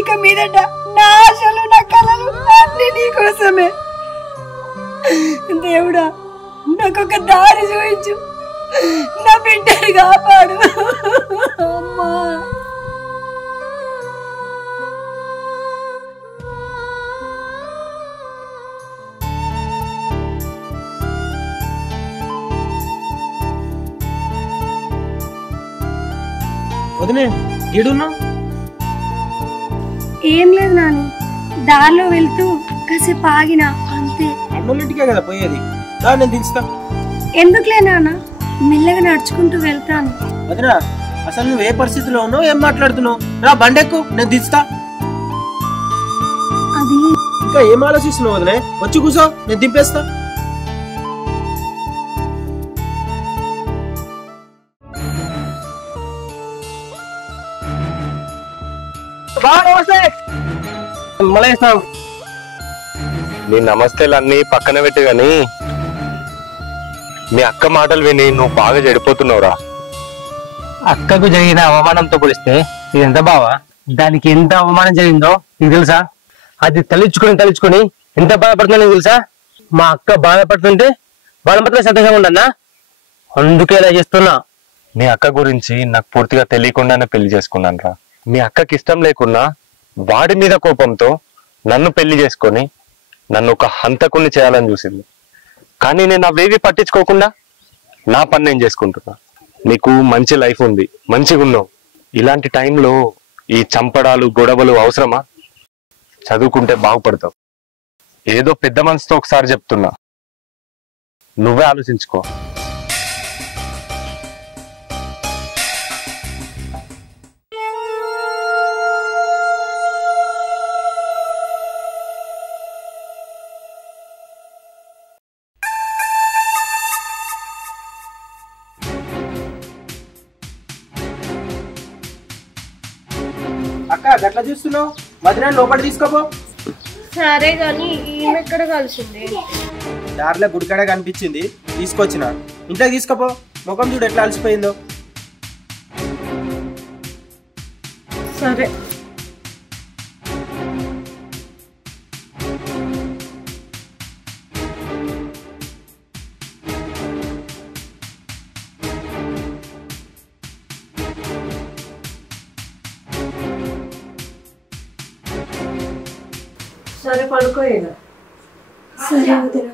ఇక మీదట నా ఆశలు నా కళలు అన్ని నీకోసమే. దేవుడా, నాకొక దారి చూపించు, నా బిడ్డని కాపాడు. అమ్మా వదినే ఏడున్నా? ఏం లేదు నాని, దారిలో వెళ్తూ కాసేపు ఆగినా అంతే. అన్నోళ్ళింటికే కదా పోయేది, దా నేను దించుతా. ఎందుకులే నాన్న, మెల్లగా నడుచుకుంటూ వెళ్తాను. వదినా, అసలు నువ్వు ఏ పరిస్థితిలో ఉన్నావు, ఏం మాట్లాడుతున్నావు? రా బండెక్కు, నేను దించుతా. అది ఇంకా ఏం ఆలోచిస్తున్నావు వదినే? వచ్చి కూర్చో, నేను దింపేస్తా. నీ నమస్తేలన్నీ పక్కన పెట్టి గాని మీ అక్క మాటలు విని నువ్వు బాగా చెడిపోతున్నావురా. అక్కకు జరిగిన అవమానంతో పోలిస్తే ఇది ఎంత బావా? దానికి ఎంత అవమానం జరిగిందో నీకు తెలుసా? అది తలుచుకొని ఎంత బాధపడుతుందో నీకు తెలుసా? మా అక్క బాధపడుతుంటే వాళ్ళ మాత్రం సంతోషంగా ఉండన్నా, అందుకే ఇలా చేస్తున్నా. మీ అక్క గురించి నాకు పూర్తిగా తెలియకుండానే పెళ్లి చేసుకున్నాను రా. మీ అక్కకి ఇష్టం లేకున్నా వాడి మీద కోపంతో నన్ను పెళ్లి చేసుకొని నన్ను ఒక హంతకుణ్ణి చేయాలని చూసింది. కానీ నేను అవేవి పట్టించుకోకుండా నా పని నేను చేసుకుంటున్నా. నీకు మంచి లైఫ్ ఉంది, మంచిగా ఉన్నావు. ఇలాంటి టైంలో ఈ చంపడాలు గొడవలు అవసరమా? చదువుకుంటే బాగుపడతావు. ఏదో పెద్ద మనసుతో ఒకసారి చెప్తున్నా, నువ్వే ఆలోచించుకో. అక్క గట్లా చూస్తున్నావు, వదిన లోపల తీసుకోపో. సరే గాని ఈమె ఎక్కడ కలిసింది? దారిలో గుడికాడ కనిపించింది, తీసుకొచ్చిన. ఇంట్లోకి తీసుకోపో, ముఖం చూడు ఎట్లా అలసిపోయిందో. సరే. సరే పడుకోయినా. సరే వదిన.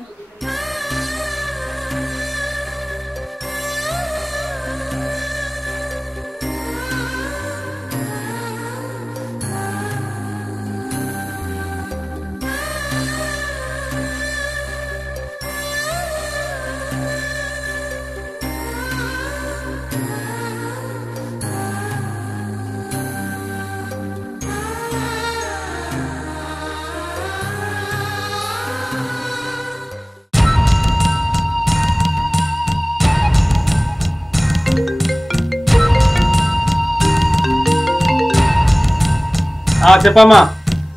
చెప్పమ్మా.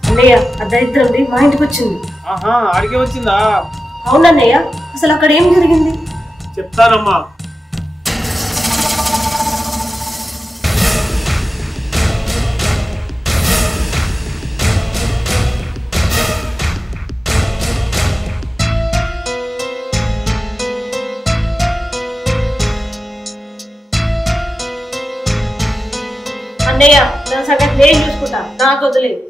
అన్నయ్య అద్దరిద్దండి మా ఇంటికి వచ్చింది. ఆడికే వచ్చిందా? అవునన్నయ్య, అసలు అక్కడ ఏం జరిగింది చెప్తానమ్మా. అన్నయ్య నా సంగతి నేను చూసుకుంటా, నాకు వదిలేదు.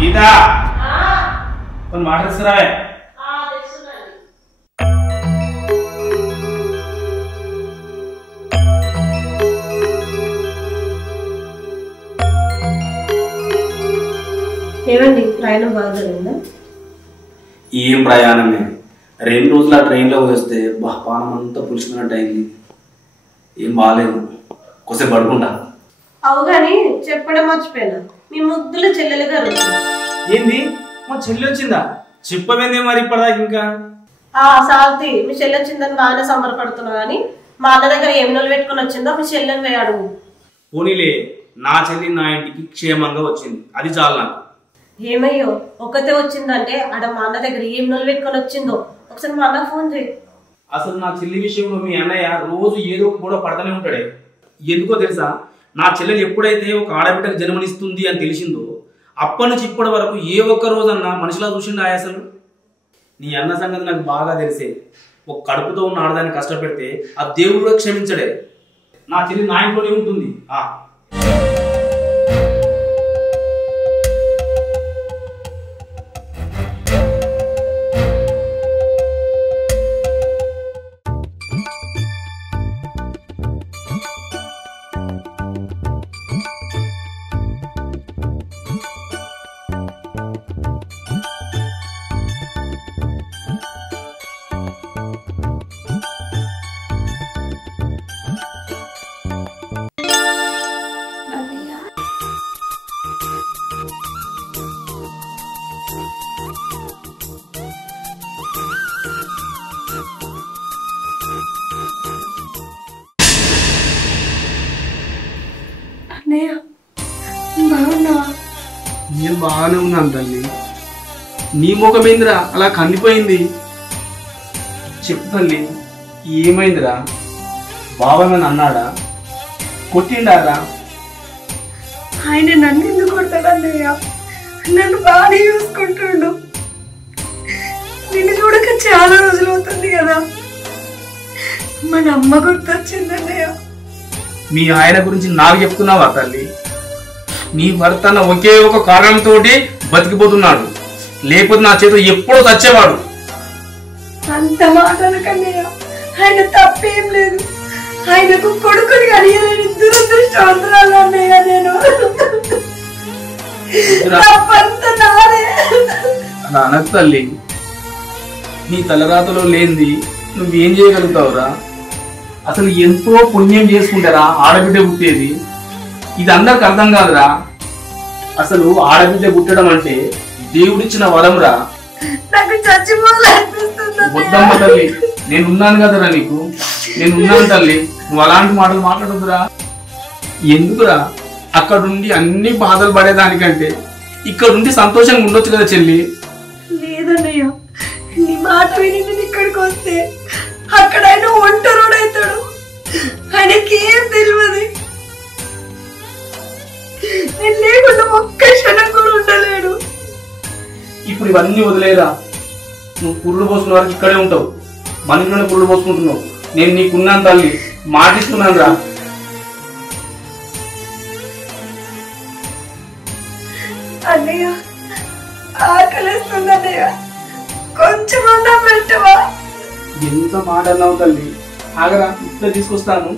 గీతా కొన్ని మాట తీసుకురావే. ఏమండి ప్రయాణం బాగా జరిగిందా? ఏం ప్రయాణమే, 2 రోజులు ఆ ట్రైన్లో వస్తే పానం అంతా పులిసినట్టు అయింది. ఏం బాగాలేదు, కొద్దిసేపు పడుకుంటా. అవు గాని చెప్పడం మర్చిపోయినా, మీ ముద్దుల చెల్లెలు గారు ఏంది మా చెల్లి వచ్చిందా? చెప్పవేంది మరి ఇప్పటిదాకా ఇంకా? సాల్తి మీ చెల్లి వచ్చిందని బాగానే సంబరపడుతున్నా గానీ మా అన్న దగ్గర ఏం నోళ్ళు పెట్టుకుని వచ్చిందో మీ చెల్లెని పోయి అడుగు. పోనీలే, నా చెల్లి నా ఇంటికి క్షేమంగా వచ్చింది, అది చాలు నాకు. ఏమయ్యో ఒక్కతే వచ్చిందంటే ఆడ మా అన్న దగ్గర ఏం నోళ్ళు పెట్టుకొని వచ్చిందో ఒకసారి మా అన్న ఫోన్ చేయి. అసలు నా చెల్లి విషయంలో మీ అన్నయ్య రోజు ఏదో ఒక కూడా పడతానే ఉంటాడే. ఎందుకో తెలుసా, నా చెల్లెలు ఎప్పుడైతే ఒక ఆడబిడ్డకు జన్మనిస్తుంది అని తెలిసిందో అప్పటి నుంచి ఇప్పటి వరకు ఏ ఒక్క రోజన్నా మనిషిలా చూసిండా అసలు? నీ అన్న సంగతి నాకు బాగా తెలిసే. ఒక కడుపుతో ఉన్న ఆడదాన్ని కష్టపెడితే ఆ దేవుడు క్షమించడే. నా చెల్లి నా ఇంట్లోనే ఉంటుంది. నేను బాగానే ఉన్నాను తల్లి. నీ ముఖమేందిరా అలా కందిపోయింది? చెప్పు తల్లి, ఏమైందిరా? బాబామని అన్నాడా? కొట్టిండారా? ఆయన నన్ను ఎందుకు కొడతాడు అన్నయ్య? నన్ను బాగా చూసుకుంటుండు. నిన్ను చూడక చాలా రోజులు అవుతుంది కదా. మన అమ్మ గుర్తొచ్చిందన్నయ్య. మీ ఆయన గురించి నాకు చెప్తున్నావా తల్లి? నీ భర్త ఒకే ఒక కారణంతో బతికిపోతున్నాడు, లేకపోతే నా చేతిలో ఎప్పుడో చచ్చేవాడు. అంత మాటలు కన్నయ్య, ఆయన తప్పేం లేదు. ఆయనకు కొడుకుని కలిగలేని దురదృష్టవంతురాలు అన్నయ్య నేను. తప్పంతా నాదే. అలా అనకు తల్లి, నీ తలరాతలో లేనిది నువ్వేం చేయగలుగుతావురా? అసలు ఎంతో పుణ్యం చేసుకుంటారా ఆడబిడ్డ పుట్టేది. ఇది అందరికి అర్థం కాదురా. అసలు ఆడబిడ్డ పుట్టడం అంటే దేవుడిచ్చిన వరంరా. నాకు చచ్చిపోవాలనిపిస్తుంది. వద్దమ్మ తల్లి, నేనున్నాను కదరా నీకు, నేనున్నాను తల్లి. నువ్వు అలాంటి మాటలు మాట్లాడదురా. ఎందుకురా అక్కడుండి అన్ని బాధలు పడేదానికంటే ఇక్కడుండి సంతోషంగా ఉండొచ్చు కదా చెల్లి. లేదన్నయ్య, నీ మాట విని నేను ఇక్కడికి వస్తే అక్కడ ఆయన ఒంటరుడైతాడు. ఆయనకి ఏం తెలియదు. నేను లేకుండా ఒక్క క్షణం కూడా ఉండలేడు. ఇప్పుడు ఇవన్నీ వదిలేరా. నువ్వు పురుడు పోసుకున్న వరకు ఇక్కడే ఉంటావు, మనలోనే పురుడు పోసుకుంటున్నావు. నేను నీకున్నాను తల్లి, మాటిస్తున్నాను రా. అన్నయ్య ఆకలిస్తుంది అన్నయ్య, కొంచెం అన్నం పెట్టవా? ఎంత మాట అన్నావు తల్లి. ఆగరా, ఇప్పుడే తీసుకొస్తాను.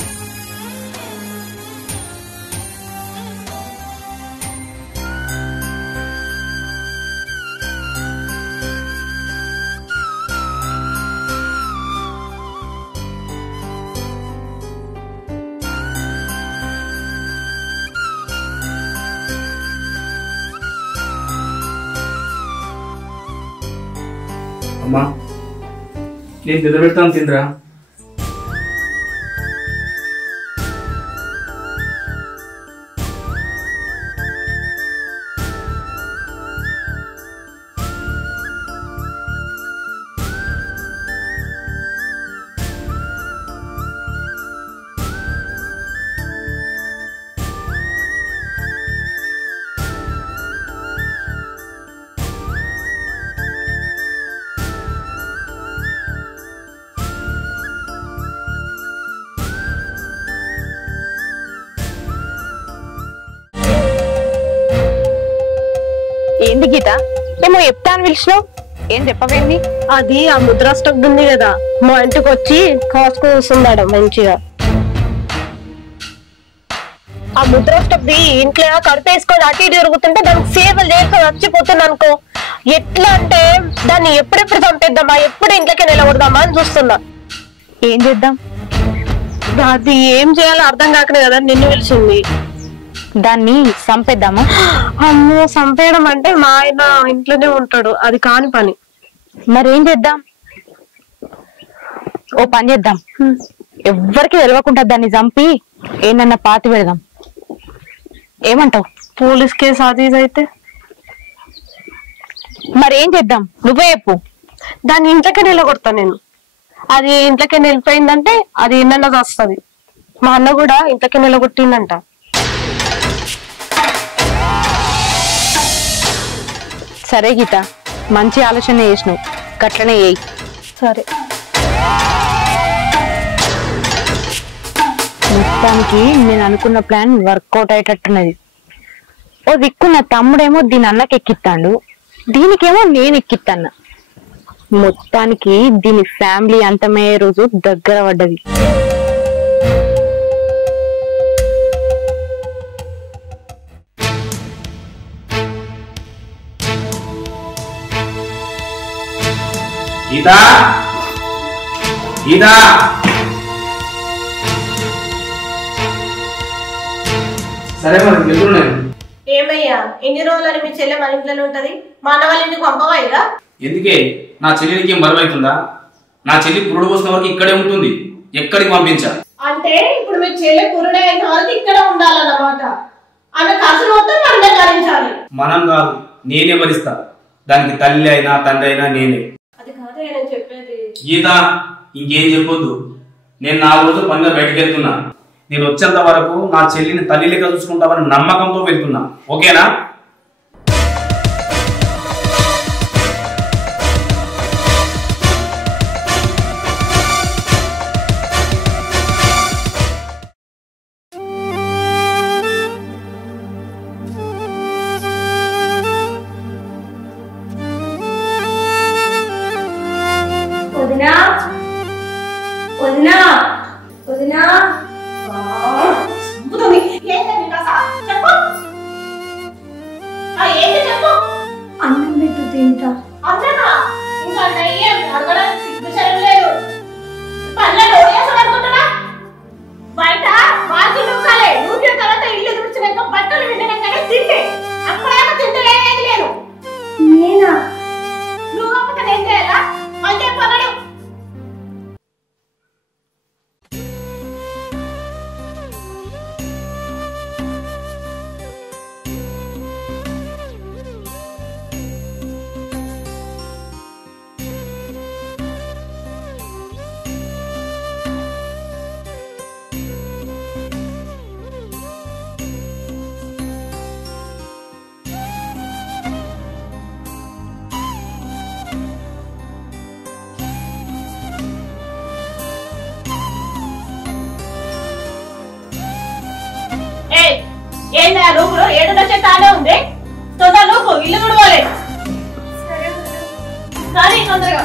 అమ్మా నేను నిలబెడతాను తిందిరా. ఏంది గీత ఏమో చెప్తా అని పిలిచినావు, ఏం చెప్పవేంది? అది ఆ ముద్రా స్టక్ ఉంది కదా, మా ఇంటికి వచ్చి కాసుకు కూర్చున్నాడు మంచిగా. ఆ ముద్రా స్టక్ ఇంట్లో కడిపేసుకొని అటు ఇటు తిరుగుతుంటే దానికి సేవలు చేసుకొని వచ్చిపోతుంది అనుకో. ఎట్లా అంటే దాన్ని ఎప్పుడెప్పుడు చంపేద్దామా, ఎప్పుడు ఇంట్లోకి నిలబడదామా అని చూస్తున్నా. ఏం చేద్దాం? అది ఏం చేయాలో అర్థం కాకనే కదా నిన్ను పిలిచింది. దాన్ని చంపేద్దామా? అమ్మో, చంపేయడం అంటే మా ఆయన ఇంట్లోనే ఉంటాడు, అది కాని పని. మరేం చేద్దాం? ఓ పని చేద్దాం, ఎవ్వరికి తెలియకుండా దాన్ని చంపి ఏమన్నా పాతి పెడదాం. ఏమంటావు? పోలీస్ కేసు అది ఇది అయితే మరేం చేద్దాం? నువ్వే చెప్పు. దాన్ని ఇంట్లోకే నిలగొడతా నేను. అది ఇంట్లోకే నిలిపోయిందంటే అది ఎన్నన్నా వస్తుంది. మా అన్న కూడా ఇంట్లోకే నిలగొట్టిందంట. సరే గీత, మంచి ఆలోచన చేసినావు, గట్లనే చేయి. సరే. మొత్తానికి నేను అనుకున్న ప్లాన్ వర్కౌట్ అయ్యేటట్టున్నది. ఓ దిక్కు నా తమ్ముడేమో దీని అన్నకి ఎక్కిస్తాడు, దీనికేమో నేను ఎక్కిస్తాను. మొత్తానికి దీని ఫ్యామిలీ అంతమయ్యే రోజు దగ్గర పడ్డది. గీతా, గీతా, సరే మరి వెళ్తున్నాను. ఏమయ్యా, ఎన్ని రోజులని మీ చెల్లె మన ఇంట్లోనే ఉంటది, మా అన్న వాళ్ళ ఇంటికి పంపవాయిగా? ఎందుకే నా చెల్లికి ఏం బరువు అవుతుందా? నా చెల్లి పురుడు పోసిన వరకు ఇక్కడే ఉంటుంది, ఎక్కడికి పంపించా? అంటే ఇప్పుడు మీ చెల్లె పురుడే అయిన వరకు ఇక్కడ ఉండాలన్నమాట. ఆమె ఖర్చు మొత్తం మనమే భరించాలి. మనం కాదు, నేనే భరిస్తా. దానికి తల్లి అయినా తండ్రి అయినా నేనే. అది కాదే నేను చెప్పేది. గీత, ఇంకేం చెప్పొద్దు. నేను 4 రోజులు పనిగా బయటకు వెళ్తున్నా. నేను వచ్చేంత వరకు నా చెల్లిని తల్లి లెక్క చూసుకుంటామని నమ్మకంతో వెళ్తున్నా, ఓకేనా? వదినా, వదినా, వదినా, అన్నం పెట్టు తింటా. బయట బాజీ నొక్కాలే, నూటిన తర్వాత ఇల్లు తుడిచినాక బట్టలు విండినాకనే తింటే అక్కడ తింటే ఏది లేదు. నేనా? నువ్వు అప్పుడు ఏం చేయాలా? అంటే పగడు. ఏందా రూపులో 7 తానే ఉంది, తొందర లోపు ఇల్లు కూడా కానీ తొందరగా.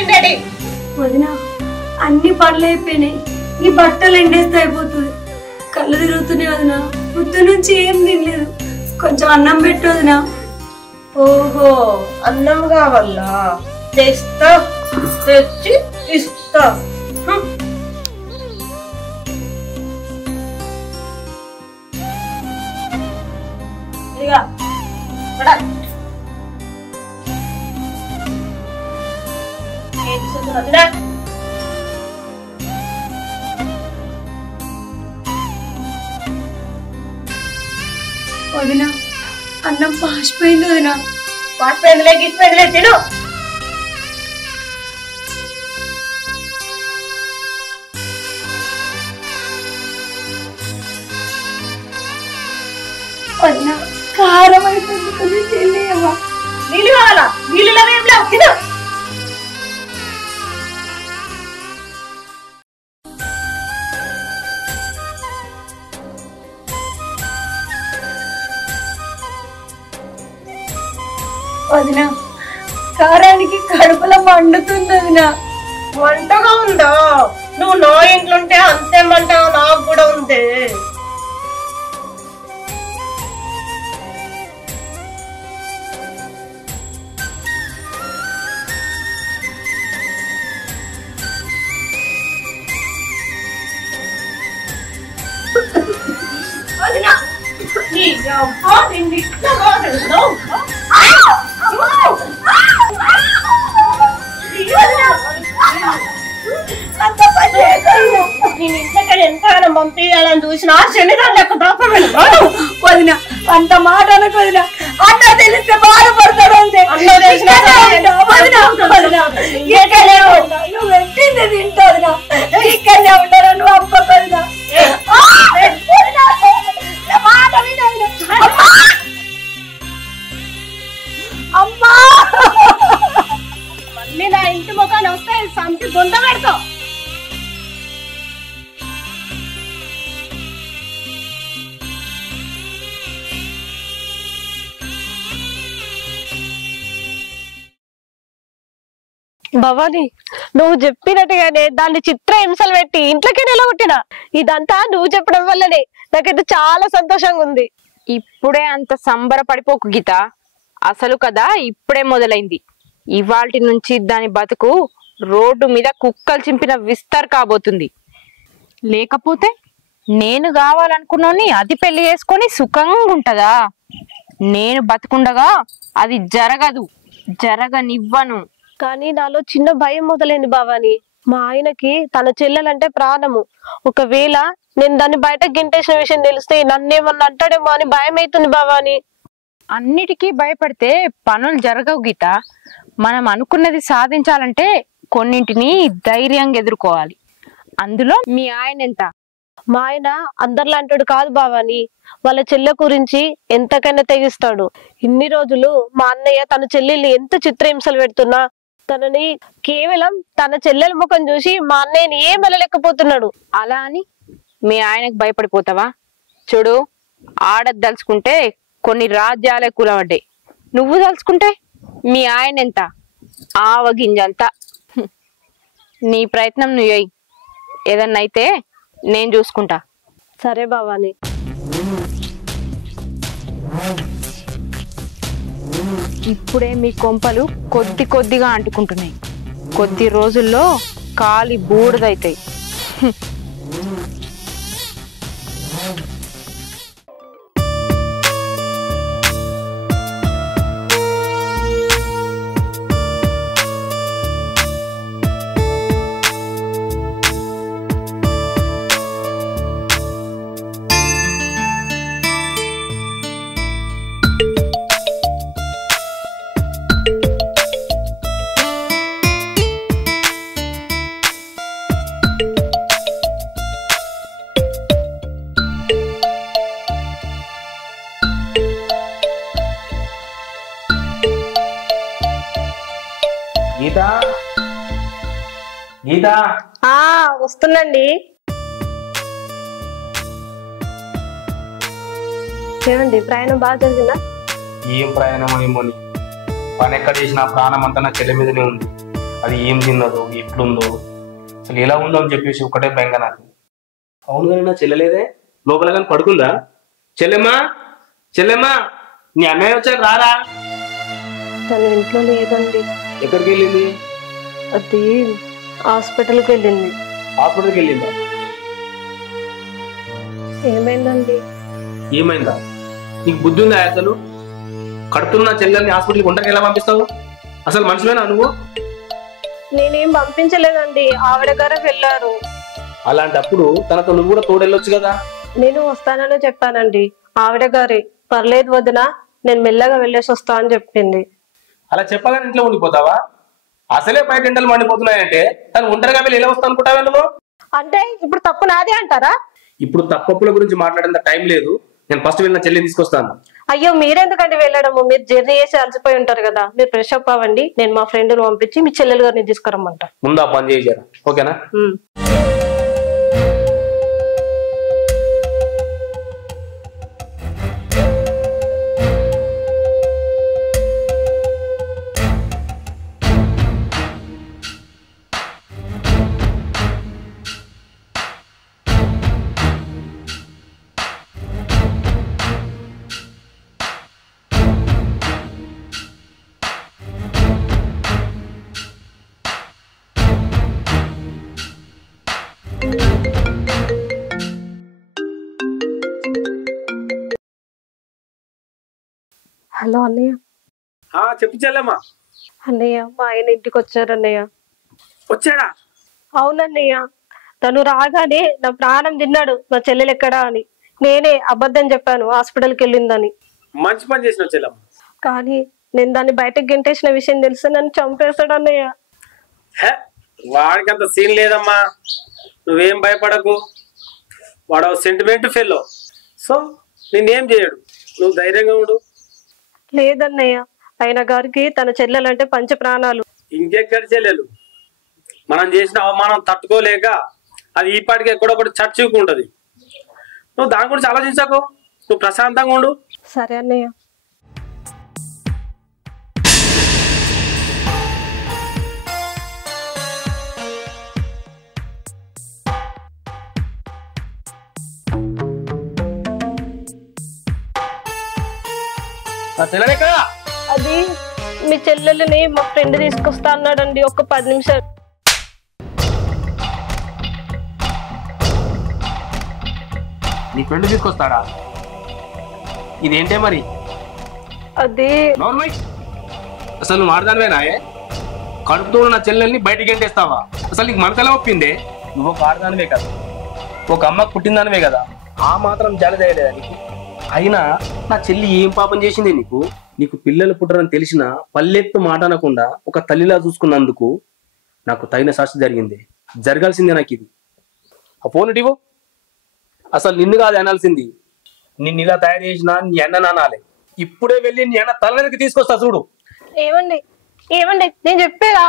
పిండేటి. వదిన అన్ని పనులు అయిపోయినాయి, ఈ బట్టలు ఎండేస్తే అయిపోతుంది. కళ్ళు తిరుగుతున్నాయి వదిన, పొద్దు నుంచి ఏం తినలేదు, కొంచెం అన్నం పెట్టు వదిన. ఓహో అన్నం కావాలా? తెస్తా, తెచ్చి ఇస్తా. ఇక వదిన అన్నం పాసిపోయింది వదిన. పాసిపోయిందిలే గీసిపోయిందిలే తిను. వదిన కారం అయిపోయింది, కొంచెం చెల్లియమ్మా. నీళ్ళు కావాలా? నీళ్ళు ఏం లేవు, తిను. వదిన కారానికి కడుపులో మండుతుంది వదిన. వంటగా ఉందా? నువ్వు నా ఇంట్లో ఉంటే అంతే మంట నాకు కూడా ఉంది. వదిన నీ అబ్బా నిన్ను ఇట్లా కాదు. నేను ఇంతకని ఎంతగానో పంపించాలని చూసినా శనిదాన్ని లెక్క దాపమని వదిన అంత మాట అనకు వదిన. అన్న తెలిస్తే బాధపడతాడు అంతే. నువ్వు పెట్టింది తింటా వదిన, ఇక్కడనే ఉంటాను. నువ్వు అప్ప వదిన మాట విన అమ్మా. మళ్ళీ నా ఇంటి ముఖాన్ని వస్తే సంతి దొంద పెడతావు. భవాని నువ్వు చెప్పినట్టుగానే దాన్ని చిత్ర హింసలు పెట్టి ఇంట్లోకి నిలబొట్టినా. ఇదంతా నువ్వు చెప్పడం వల్లనే నాకైతే చాలా సంతోషంగా ఉంది. ఇప్పుడే అంత సంబరపడిపోకు గీత, అసలు కదా ఇప్పుడే మొదలైంది. ఇవాల్టి నుంచి దాని బతుకు రోడ్డు మీద కుక్కలు చింపిన విస్తర్ కాబోతుంది. లేకపోతే నేను కావాలనుకున్నోని అది పెళ్లి చేసుకొని సుఖంగా ఉంటదా? నేను బతుకుండగా అది జరగదు, జరగనివ్వను. కానీ నాలో చిన్న భయం మొదలైంది భవాని. మా ఆయనకి తన చెల్లెలంటే ప్రాణము. ఒకవేళ నేను దాన్ని బయట గింటేసిన విషయం తెలిస్తే నన్నేమన్నా అంటాడేమో అని భయం అవుతుంది భవాని. అన్నిటికీ భయపడితే పనులు జరగవు గీత. మనం అనుకున్నది సాధించాలంటే కొన్నింటిని ధైర్యంగా ఎదుర్కోవాలి. అందులో మీ ఆయన ఎంత? మా ఆయన అందరిలాంటాడు కాదు భవాని. వాళ్ళ చెల్లె గురించి ఎంతకైనా తెగిస్తాడు. ఇన్ని రోజులు మా అన్నయ్య తన చెల్లెల్ని ఎంత చిత్రహింసలు పెడుతున్నా తనని కేవలం తన చెల్లెల ముఖం చూసి మా అన్నయ్యని ఏం వెళ్ళలేకపోతున్నాడు. అలా అని మీ ఆయనకు భయపడిపోతావా? చూడు, ఆడదలుచుకుంటే కొన్ని రాజ్యాలే కూలబడ్డాయి. నువ్వు తలుచుకుంటే మీ ఆయన ఎంత? ఆవగింజంతా. నీ ప్రయత్నం నువ్వు అయ్యి, ఏదన్నా అయితే నేను చూసుకుంటా. సరే భవాని. ఇప్పుడే మీ కొంపలు కొద్ది కొద్దిగా అంటుకుంటున్నాయి. కొద్ది రోజుల్లో కాలి బూడిదైతాయి. గీత, గీత, వస్తుందండి. ఏమండి ప్రయాణం బాగా జరిగిందా? ఏం ప్రయాణం ఏమోని, పని ఎక్కడ చేసిన ప్రాణం అంతా నా చెల్లె మీదనే ఉంది. అది ఏం తిన్నదో ఎట్లుందో అసలు ఎలా ఉందో అని చెప్పేసి ఒకటే భయంగా నాకు. అవును కానీ నా చెల్లెలేదే లోపల కానీ పడుకుందా? చెల్లెమ్మా చెల్లెమ్మా నీ అన్నయ్య వచ్చారు రారా. తన ఇంట్లో లేదండి. ఎక్కడికి వెళ్ళింది? అది హాస్పిటల్కి వెళ్ళింది. హాస్పిటల్కి వెళ్ళిందా? ఏమైందండి? ఏమైందా? నీకు బుద్ధి ఉందా అసలు? కడుతున్న చెల్లెల్ని హాస్పిటల్కి ఒంటరికి ఎలా పంపిస్తావు? అసలు మనుషులేనా నువ్వు? నేనేం పంపించలేదండి, ఆవిడ గారే వెళ్ళారు. అలాంటప్పుడు తనతో నువ్వు కూడా తోడెళ్ళొచ్చు కదా. నేను వస్తానని చెప్పానండి, ఆవిడ గారే పర్లేదు వదినా నేను మెల్లగా వెళ్ళేసి వస్తా అని చెప్పింది. అలా చెప్పగానే ఇంట్లో ఉండిపోతావా? అసలే బయట ఎండలు మండిపోతున్నాయంటే తను ఒంటరిగా వెళ్ళి ఎలా వస్తా అనుకుంటావా నువ్వు? అంటే ఇప్పుడు తప్పు నాదే అంటారా? ఇప్పుడు తప్పుల గురించి మాట్లాడేంత టైం లేదు. నేను ఫస్ట్ వెళ్ళిన చెల్లిని తీసుకొస్తాను. అయ్యో మీరెందుకండి వెళ్ళడము? మీరు జర్నీ చేసి అలసిపోయి ఉంటారు కదా, మీరు ఫ్రెష్ అప్ అవ్వండి. నేను మా ఫ్రెండ్ ను పంపించి మీ చెల్లెలు గారిని తీసుకురమ్మంటా. ముందు ఆ పని చేయాలి, ఓకేనా? హలో అన్నయ్య. చెప్పు చెల్లెమ్మా. అన్నయ్య మా ఆయన ఇంటికి వచ్చారు అన్నయ్య. వచ్చాడా? అవునన్నయ్య, తను రాగానే నా ప్రాణం తిన్నాడు నా చెల్లెలు ఎక్కడా అని. నేనే అబద్ధం చెప్పాను హాస్పిటల్కి వెళ్ళిందని. మంచి పని చేసిన చెల్లెమ్మ. కానీ నేను దాన్ని బయటకు గెంటేసిన విషయం తెలిసి నన్ను చంపేస్తాడు అన్నయ్య. వాడికి అంత సీన్ లేదమ్మా, నువ్వేం భయపడకు. వాడు సెంటిమెంట్ ఫెల్లో, సో నిన్నేం చేయడు, నువ్వు ధైర్యంగా ఉండు. లేదన్నయ్య, ఆయన గారికి తన చెల్లెలంటే పంచ ప్రాణాలు. ఇంకెక్కడి చెల్లెలు? మనం చేసిన అవమానం తట్టుకోలేక అది ఈ పాటికి ఎక్కడొకటి చర్చకుంటది. నువ్వు దాని గురించి ఆలోచించకు, నువ్వు ప్రశాంతంగా ఉండు. సరే అన్నయ్య. అది మీ చెల్లెల్ని మా ఫ్రెండ్ తీసుకొస్తా అన్నాడండి, ఒక 10 నిమిషాలు. నీ ఫ్రెండ్ తీసుకొస్తాడా? ఇదేంటే మరి? అది అసలు నువ్వు ఆడదానివేనా? కడుపుతో ఉన్న నా చెల్లెల్ని బయటికి ఎంటేస్తావా? అసలు నీకు మనసులో ఒప్పిందే? నువ్వు ఒక ఆడదానివే కదా, ఒక అమ్మకు పుట్టిందానివే కదా, ఆ మాత్రం జాలి చేయలేదా నీకు? అయినా నా చెల్లి ఏం పాపం చేసింది నీకు? నీకు పిల్లలు పుట్టరని తెలిసిన పల్లెత్తు మాట అనకుండా ఒక తల్లిలా చూసుకున్నందుకు నాకు తగిన శాస్తి జరిగింది. జరగాల్సిందే నాకు ఇది. ఆ ఫోన్ ఇవ్వు. అసలు నిన్ను కాదు అనాల్సింది, నిన్ను ఇలా తయారు చేసిన నీ అన్న నానాలే. ఇప్పుడే వెళ్ళి నీ అన్న తలకి తీసుకొస్తా చూడు. ఏమండి ఏమండి నేను చెప్పేదా?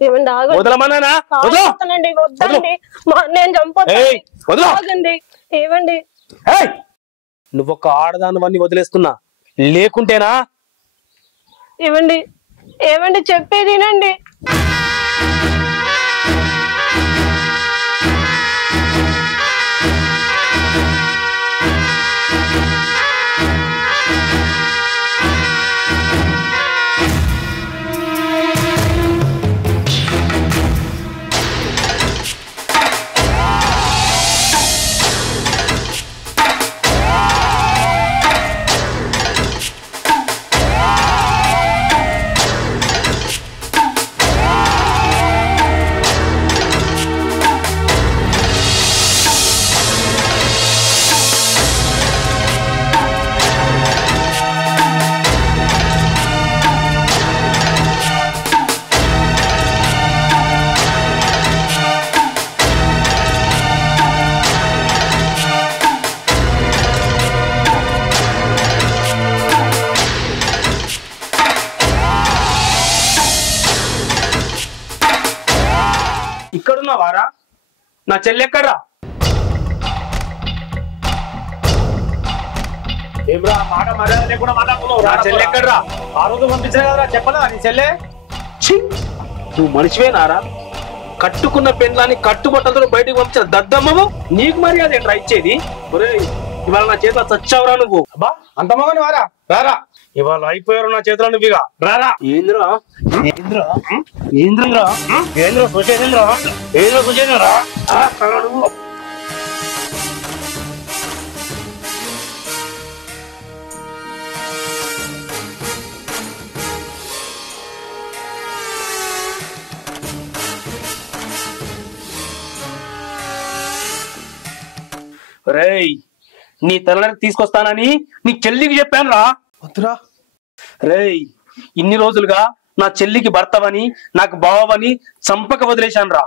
ఏమండి వదలమన్నానా? వద్దండి, నేను చంపొద్దండి. ఏమండి నువ్వు ఒక ఆడదానివన్నీ వదిలేస్తున్నా, లేకుంటేనా? ఏమండి ఏమండి చెప్పేదినండి. ఇక్కడున్నావారా? నా చెల్లి ఎక్కడ్రా? ఏమ్రా మాట మర్యాద లేకుండా మాట్లాడుతున్నావు? నా చెల్లి ఎక్కడ్రా? ఆ రోజు పంపించలే కదరా, చెప్పదా నీ చెల్లె? ఛీ! నువ్వు మనిషివేనారా? కట్టుకున్న పెండ్లాన్ని కట్టుబట్టలతో బయటకు పంపించిన దద్దమ్మవు నీకు మర్యాద ఏంట్రా ఇచ్చేది? ఒరేయ్, ఇవాళ నా చేతిలో చచ్చావురా నువ్వు. అబ్బా అంత మగని వారా రారా, ఇవాళ అయిపోయారు నా చేతిలో నువ్వుగా రారా. ఏంద్రా ఏంద్రా ఏంద్రా ఏంద్ర సుచేంద్రా ఏంద్ర సుచేంద్రా నువ్వు. రేయ్, నీ తలని తీసుకొస్తానని నీ చెల్లికి చెప్పాను రా. వద్దురా. రేయ్, ఇన్ని రోజులుగా నా చెల్లికి భర్తవని నాకు బావని చంపక వదిలేశాను రా.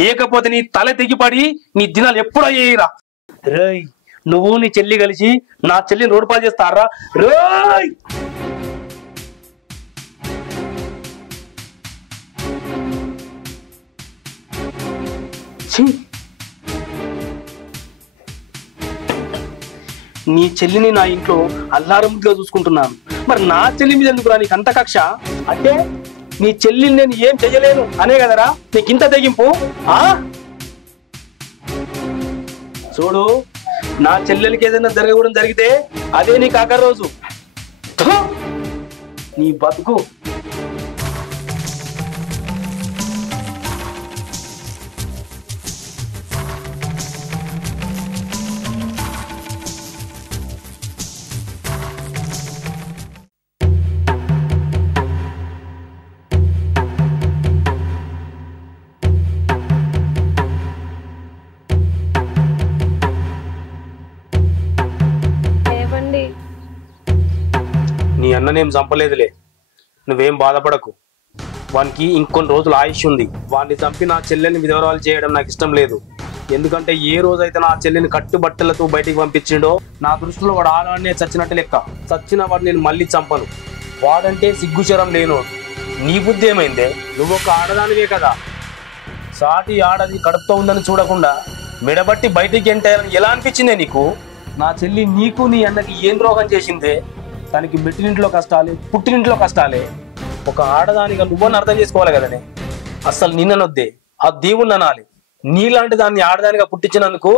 లేకపోతే నీ తల తెగిపడి నీ దినాలు ఎప్పుడు అయ్యేయిరా. రేయ్, నువ్వు నీ చెల్లి కలిసి నా చెల్లిని రోడ్డు పాలు చేస్తారా? రేయ్, నీ చెల్లిని నా ఇంట్లో అల్లారముద్దుగా చూసుకుంటున్నాను. మరి నా చెల్లి మీద ఎందుకురా నీకు అంత కక్ష? అంటే నీ చెల్లిని నేను ఏం చెయ్యలేను అనే కదరా నీకు ఇంత తెగింపు? చూడు, నా చెల్లెలకి ఏదైనా జరగకూడదు జరిగితే అదే నీకు ఆఖరి రోజు. నీ బతుకు. నీ అన్ననేం చంపలేదులే, నువ్వేం బాధపడకు. వానికి ఇంకొన్ని రోజులు ఆయుష్ ఉంది. వాడిని చంపి నా చెల్లెల్ని విధవరాలు చేయడం నాకు ఇష్టం లేదు. ఎందుకంటే ఏ రోజైతే నా చెల్లెని కట్టుబట్టలతో బయటికి పంపించిండో నా దృష్టిలో వాడు ఆడాన్నే చచ్చినట్టు లెక్క. చచ్చిన వాడు నేను మళ్ళీ చంపను. వాడంటే సిగ్గుచరం లేను. నీ బుద్ధి ఏమైందే? నువ్వు ఒక ఆడదానివే కదా. సాటి ఆడది కడుపుతో ఉందని చూడకుండా మెడబట్టి బయటికి ఎంటాయని ఎలా అనిపించిందే నీకు? నా చెల్లి నీకు నీ అన్నకి ఏం ద్రోహం చేసిందే? తనకి మెట్టినింట్లో కష్టాలే, పుట్టినింట్లో కష్టాలే. ఒక ఆడదానిగా నువ్వని అర్థం చేసుకోవాలి కదనే. అసలు నిన్ననొద్దే, ఆ దేవుణ్ణి అనాలి. నీలాంటి దాన్ని ఆడదానిగా పుట్టించినందుకు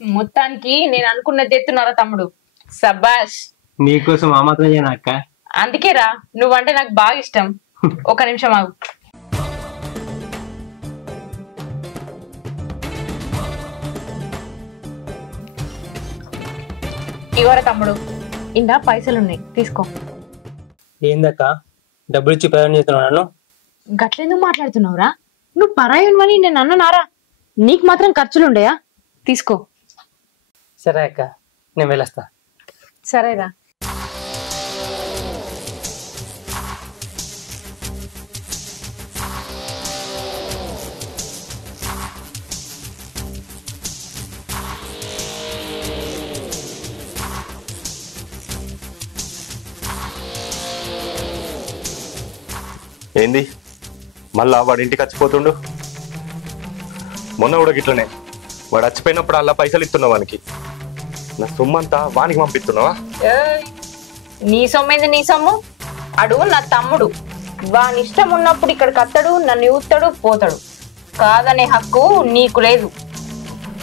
మొత్తానికి నేను అనుకున్నది ఎత్తున్నారా తమ్ముడు? సబాష్. నీకోసం ఆ మాత్రం చేయను అక్క. అందుకేరా నువ్వంటే నాకు బాగా ఇష్టం. ఒక నిమిషం ఆగు. ఇవరా తమ్ముడు, ఇందా పైసలున్నాయి, తీసుకో. ఏందక్క, డబ్బులు ఇచ్చి ప్రయాణం చేస్తున్నావు నన్ను? గట్లెందుకు మాట్లాడుతున్నావురా? నువ్వు పరాయని నేను అన్ననారా? నీకు మాత్రం ఖర్చులుండయా? తీసుకో. సరే అక్క, నేను వెళ్ళొస్తా. సరేరా. ఏంది మళ్ళా వాడి ఇంటికి వచ్చిపోతుండు? మొన్న కూడా గిట్లనే వాడు వచ్చిపోయినప్పుడు అలా పైసలు ఇస్తున్నావు వానికి. నా సొమ్మంతా వానికి పంపిస్తున్నావా? నీ సొమ్మేంది నీ సొమ్ము? అడుగు నా తమ్ముడు, వాని ఇష్టం ఉన్నప్పుడు ఇక్కడికి అత్తడు, నన్ను ఊతాడు పోతాడు. కాదనే హక్కు నీకు లేదు.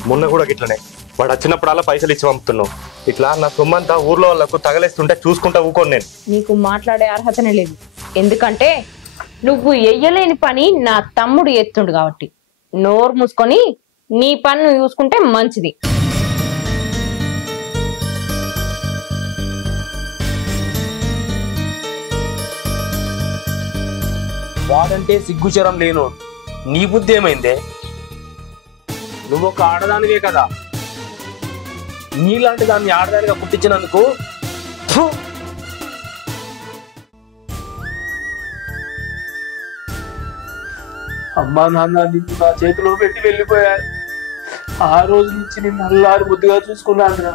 మొన్న కూడా ఇట్లనే వాడు వచ్చినప్పుడల్లా పైసలు ఇచ్చి పంపుతున్నావు. ఇట్లా నా సొమ్మంతా ఊర్లో వాళ్ళకు తగలేస్తుంటే చూసుకుంటా ఊకోను నేను. నీకు మాట్లాడే అర్హతనే లేదు, ఎందుకంటే నువ్వు ఎయ్యలేని పని నా తమ్ముడు ఎత్తుండు కాబట్టి. నోరు మూసుకొని నీ పని నువ్వు చూసుకుంటే మంచిది. వాడంటే సిగ్గుచరం లేను. నీ బుద్ధి ఏమైందే? నువ్వు ఒక ఆడదానివే కదా, నీలాంటి దాన్ని ఆడదానిగా పుట్టించినందుకు అమ్మా నాన్న నిన్ను నా చేతిలో పెట్టి వెళ్ళిపోయారు. ఆ రోజు నుంచి నిన్ను అల్లారు బుద్ధిగా చూసుకున్నానురా.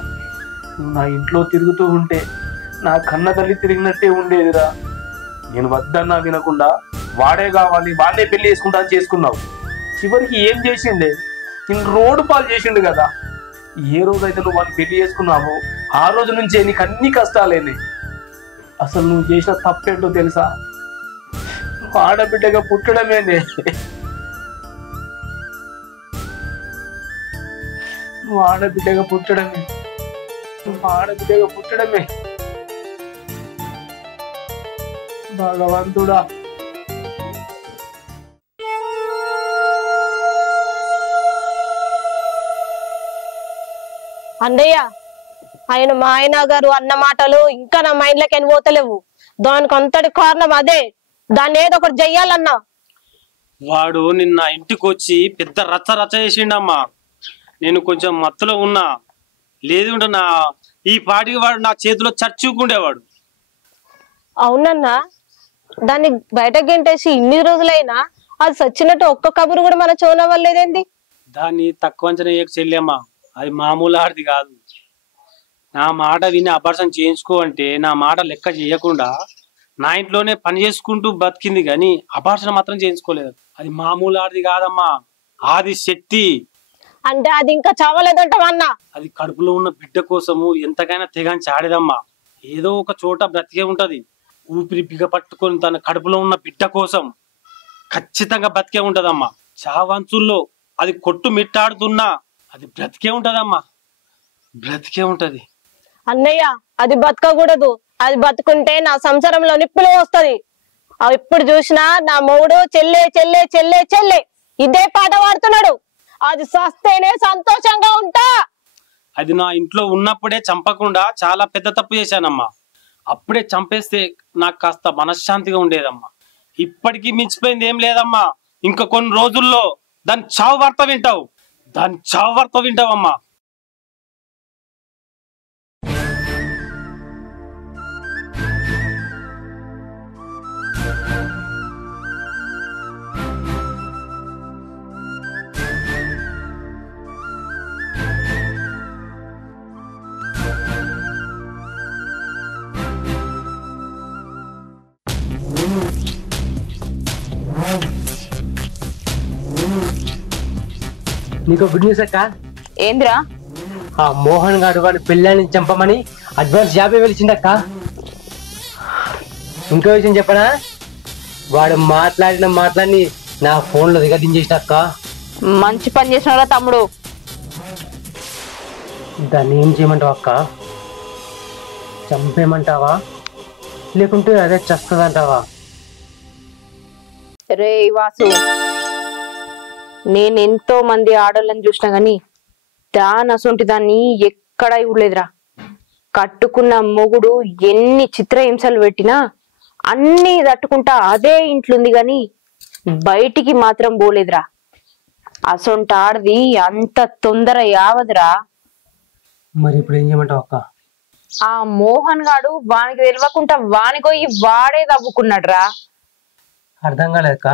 నువ్వు నా ఇంట్లో తిరుగుతూ ఉంటే నా కన్న తల్లి తిరిగినట్టే ఉండేదిరా. నేను వద్దన్నా వినకుండా వాడే కావాలి, వాడే పెళ్లి చేసుకుంటా అని చేసుకున్నావు. చివరికి ఏం చేసిండే? నేను రోడ్డు పాలు చేసిండు కదా. ఏ రోజైతే నువ్వు వాళ్ళు పెళ్లి చేసుకున్నావో ఆ రోజు నుంచే నీకు అన్ని కష్టాలేనే. అసలు నువ్వు చేసిన తప్పేంటో తెలుసా? నువ్వు ఆడబిడ్డగా పుట్టడమేనే. నువ్వు ఆడబిడ్డగా పుట్టడమే. భగవంతుడా. అన్నయ్య, ఆయన మా ఆయన గారు అన్న మాటలు ఇంకా నా మైండ్ లోకి పోతలేవు. దానికి అంతటి కారణం అదే. దాన్ని ఏదో ఒకటి చెయ్యాలన్నా. వాడు నిన్న ఇంటికి వచ్చి పెద్ద రచ్చ రచ్చ చేసిండమ్మా. నేను కొంచెం మత్తులో ఉన్నా, లేదు నా ఈ పాటికి వాడు నా చేతిలో చచ్చుకుండేవాడు. అవునన్నా, దాన్ని బయటకు గెంటేసి ఇన్ని రోజులైనా అది చచ్చినట్టు ఒక్క కబురు కూడా మన చూడవలేదేంది? దాన్ని తక్కువ అంచనా చెల్లెమ్మా, అది మామూలు ఆడిది కాదు. నా మాట విని అబార్షన్ చేయించుకో అంటే నా మాట లెక్క చేయకుండా నా ఇంట్లోనే పని చేసుకుంటూ బతికింది, కానీ అబార్షన్ మాత్రం చేయించుకోలేదు. అది మామూలు ఆడిది కాదమ్మా, ఆది శక్తి. అంటే అది ఇంకా చావలేదంటవన్నా? అది కడుపులో ఉన్న బిడ్డ కోసము ఎంతకైనా తెగని చాడేదమ్మా. ఏదో ఒక చోట బ్రతికే ఉంటది. ఊపిరి బిగపట్టుకొని తన కడుపులో ఉన్న బిడ్డ కోసం ఖచ్చితంగా బతికే ఉంటదమ్మా. చావంచుల్లో అది కొట్టు మిట్టాడుతున్నా అది బ్రతికే ఉంటదమ్మా, బ్రతికే ఉంటది. అన్నయ్య, అది బతకకూడదు. అది బతుకుంటే నా సంసారంలో నిప్పులు వస్తుంది. ఎప్పుడు చూసినా నా మొగుడు చెల్లె చెల్లె చెల్లె చెల్లె ఇదే పాట పాడుతున్నాడు. అది సస్తేనే సంతోషంగా ఉంటా. అది నా ఇంట్లో ఉన్నప్పుడే చంపకుండా చాలా పెద్ద తప్పు చేశానమ్మా. అప్పుడే చంపేస్తే నాకు కాస్త మనశ్శాంతిగా ఉండేదమ్మా. ఇప్పటికీ మించిపోయింది ఏం లేదమ్మా. ఇంకా కొన్ని రోజుల్లో దాని చావు వార్త వింటావు, దాని చావు వార్త వింటావమ్మా. నీకు గుడ్ న్యూస్ అక్క. ఏంద్రా? ఆ మోహన్ గారు వాడి పెళ్ళాన్ని చంపమని అడ్వాన్స్ 50,000 ఇచ్చిండక్క. ఇంకో విషయం చెప్పనా, వాడు మాట్లాడిన మాటలని నా ఫోన్లో రికార్డింగ్ చేసినక్క. మంచి పని చేసినారా తమ్ముడు. దాన్ని ఏం చేయమంటావా అక్క? చంపేయమంటావా లేకుంటే అదే చస్తుందంటావా? రే వాసు, నేను ఎంతో మంది ఆడోళ్ళని చూసినా గాని దాని అసొంటి దాన్ని ఎక్కడా ఇవ్వలేదురా. కట్టుకున్న మొగుడు ఎన్ని చిత్రహింసలు పెట్టినా అన్ని తట్టుకుంటా అదే ఇంట్లుంది గాని బయటికి మాత్రం పోలేదురా. అసొంటి ఆడది అంత తొందర యావదురా. మరి ఇప్పుడు ఏం చేయమంటావు అక్క? ఆ మోహన్ గాడు వానికి తెలియకుండా వానికొయ్యి వాడే తవ్వుకున్నాడు రా. అర్థం కాలేదక్క.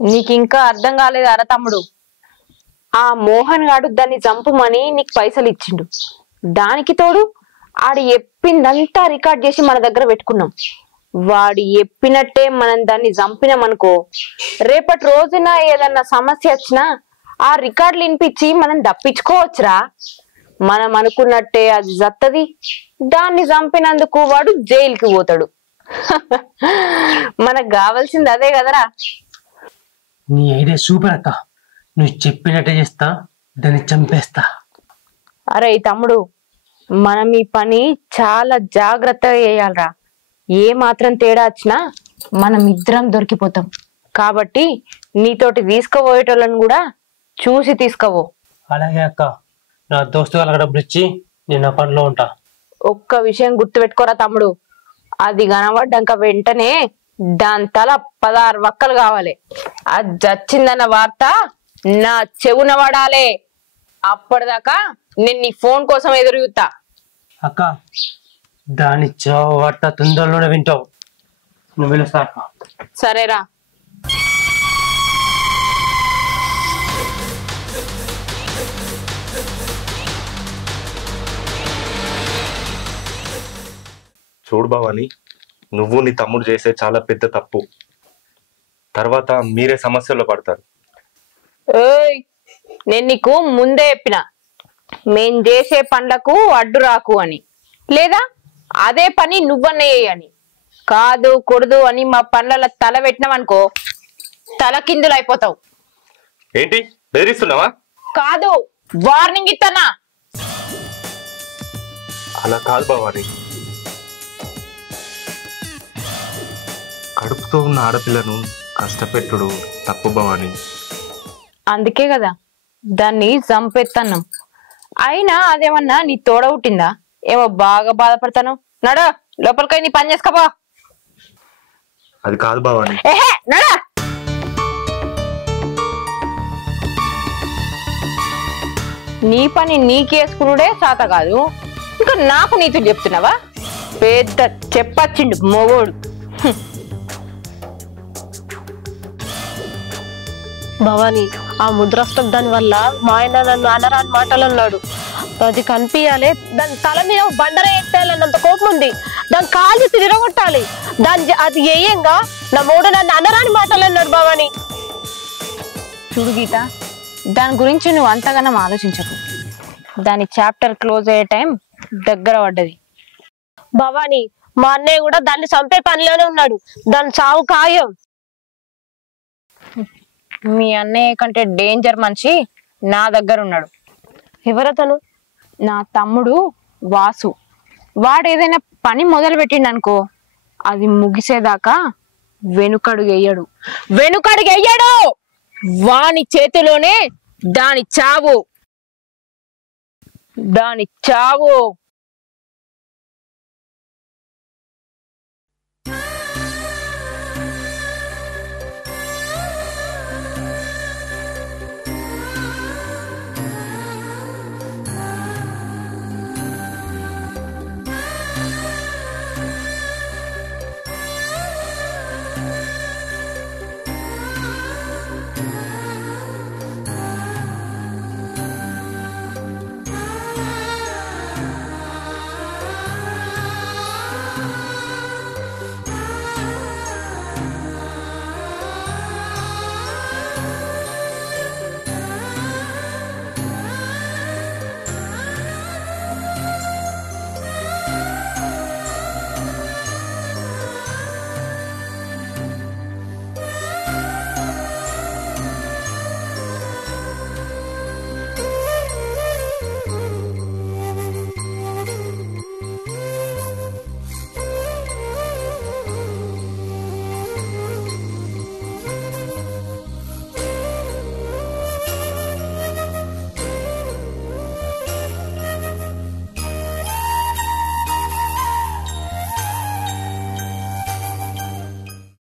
నీకు ఇంకా అర్థం కాలేదు అర తమ్ముడు. ఆ మోహన్ గాడు దాన్ని చంపమని నీకు పైసలు ఇచ్చిండు. దానికి తోడు ఆడు చెప్పిందంతా రికార్డ్ చేసి మన దగ్గర పెట్టుకున్నాం. వాడు చెప్పినట్టే మనం దాన్ని చంపినాం అనుకో, రేపటి రోజున ఏదన్నా సమస్య వచ్చినా ఆ రికార్డులు వినిపించి మనం తప్పించుకోవచ్చురా. మనం అనుకున్నట్టే అది జత్తది, దాన్ని చంపినందుకు వాడు జైలుకి పోతాడు. మనకు కావాల్సింది అదే కదరా. నీ ఐడియా సూపర్ అక్క, నువ్వు చెప్పినట్టే చేస్తా, దాన్ని చంపేస్తా. అరే తమ్ముడు, మనం ఈ పని చాలా జాగ్రత్తగా చేయాలరా. ఏ మాత్రం తేడా వచ్చినా మనం ఇద్దరం దొరికిపోతాం. కాబట్టి నీతోటి తీసుకుపోయేటోళ్ళని కూడా చూసి తీసుకుపో. అలాగే అక్క, నా దోస్తు వాళ్ళకి డబ్బులు ఇచ్చి నేను నా పనిలో ఉంటా. ఒక్క విషయం గుర్తుపెట్టుకోరా తమ్ముడు, అది కనబడ్డాక వెంటనే దాని తల 16 వక్కలు కావాలి. అది చచ్చిందన్న వార్త నా చెవున పడాలే. అప్పటిదాకా నేను నీ ఫోన్ కోసం ఎదురు చూస్తా. అక్క, దాని చావు వార్త తొందరలోనే వింటావు. నువ్వు వెళ్ళొస్తా అక్క. సరేరా. చూడు భవాని, నువ్వు నీ తమ్ముడు చేసే చాలా పెద్ద తప్పు. తర్వాత మీరే సమస్యల్లో పడతారు. ఏయ్, నేను నీకు ముందే చెప్పిన మేం చేసే పనులకు అడ్డు రాకు అని, లేదా అదే పని నువ్వన్నే అని. కాదు కొడదు అని మా పనుల తల పెట్టినావనుకో తల కిందులు అయిపోతావు. ఏంటి బెదిరిస్తున్నావా? కాదు, వార్నింగ్ ఇస్తానా. అలా కాదు భవాని, కడుపుతో ఉన్న ఆడపిల్లను కష్టపెట్టుడు తప్పు భవాని. అందుకే కదా దాన్ని చంపేస్తాను. అయినా అదేమన్నా నీ తోడ పుట్టిందా? ఏమో బాగా బాధపడతాను. నడ లోపలికై నీ పని చేసుకోపో. అది కాదు భవాని. ఏహే నడ. నీ పని నీకేసుకునుడే సాత కాదు, ఇంకా నాకు నీతులు చెప్తున్నావా? పెద్ద చెప్పచ్చిండు మొగోడు. భవాని, ఆ ముద్రాష్టం దాని వల్ల మా ఆయన నన్ను అనరాని మాటలు అన్నాడు. అది కనిపించాలి, దాని తల మీద బండర ఎట్టాలన్నంత కోపం ఉంది. దాని కాళ్ళు తిరగొట్టాలి. అది ఏయంగా నా మూడు నన్ను అనరాని మాటలు అన్నాడు భవాని. చూడు గీత, దాని గురించి నువ్వు అంతగానం ఆలోచించకు. దాని చాప్టర్ క్లోజ్ అయ్యే టైం దగ్గర పడ్డది. భవాని, మా అన్నయ్య కూడా దాన్ని చంపే పనిలోనే ఉన్నాడు. దాని చావు ఖాయం. మీ అన్నయ్య కంటే డేంజర్ మనిషి నా దగ్గర ఉన్నాడు. ఎవరతను? నా తమ్ముడు వాసు. వాడు ఏదైనా పని మొదలు పెట్టిండు అనుకో, అది ముగిసేదాకా వెనుకడుగు వెయ్యడు. వాని చేతిలోనే దాని చావు.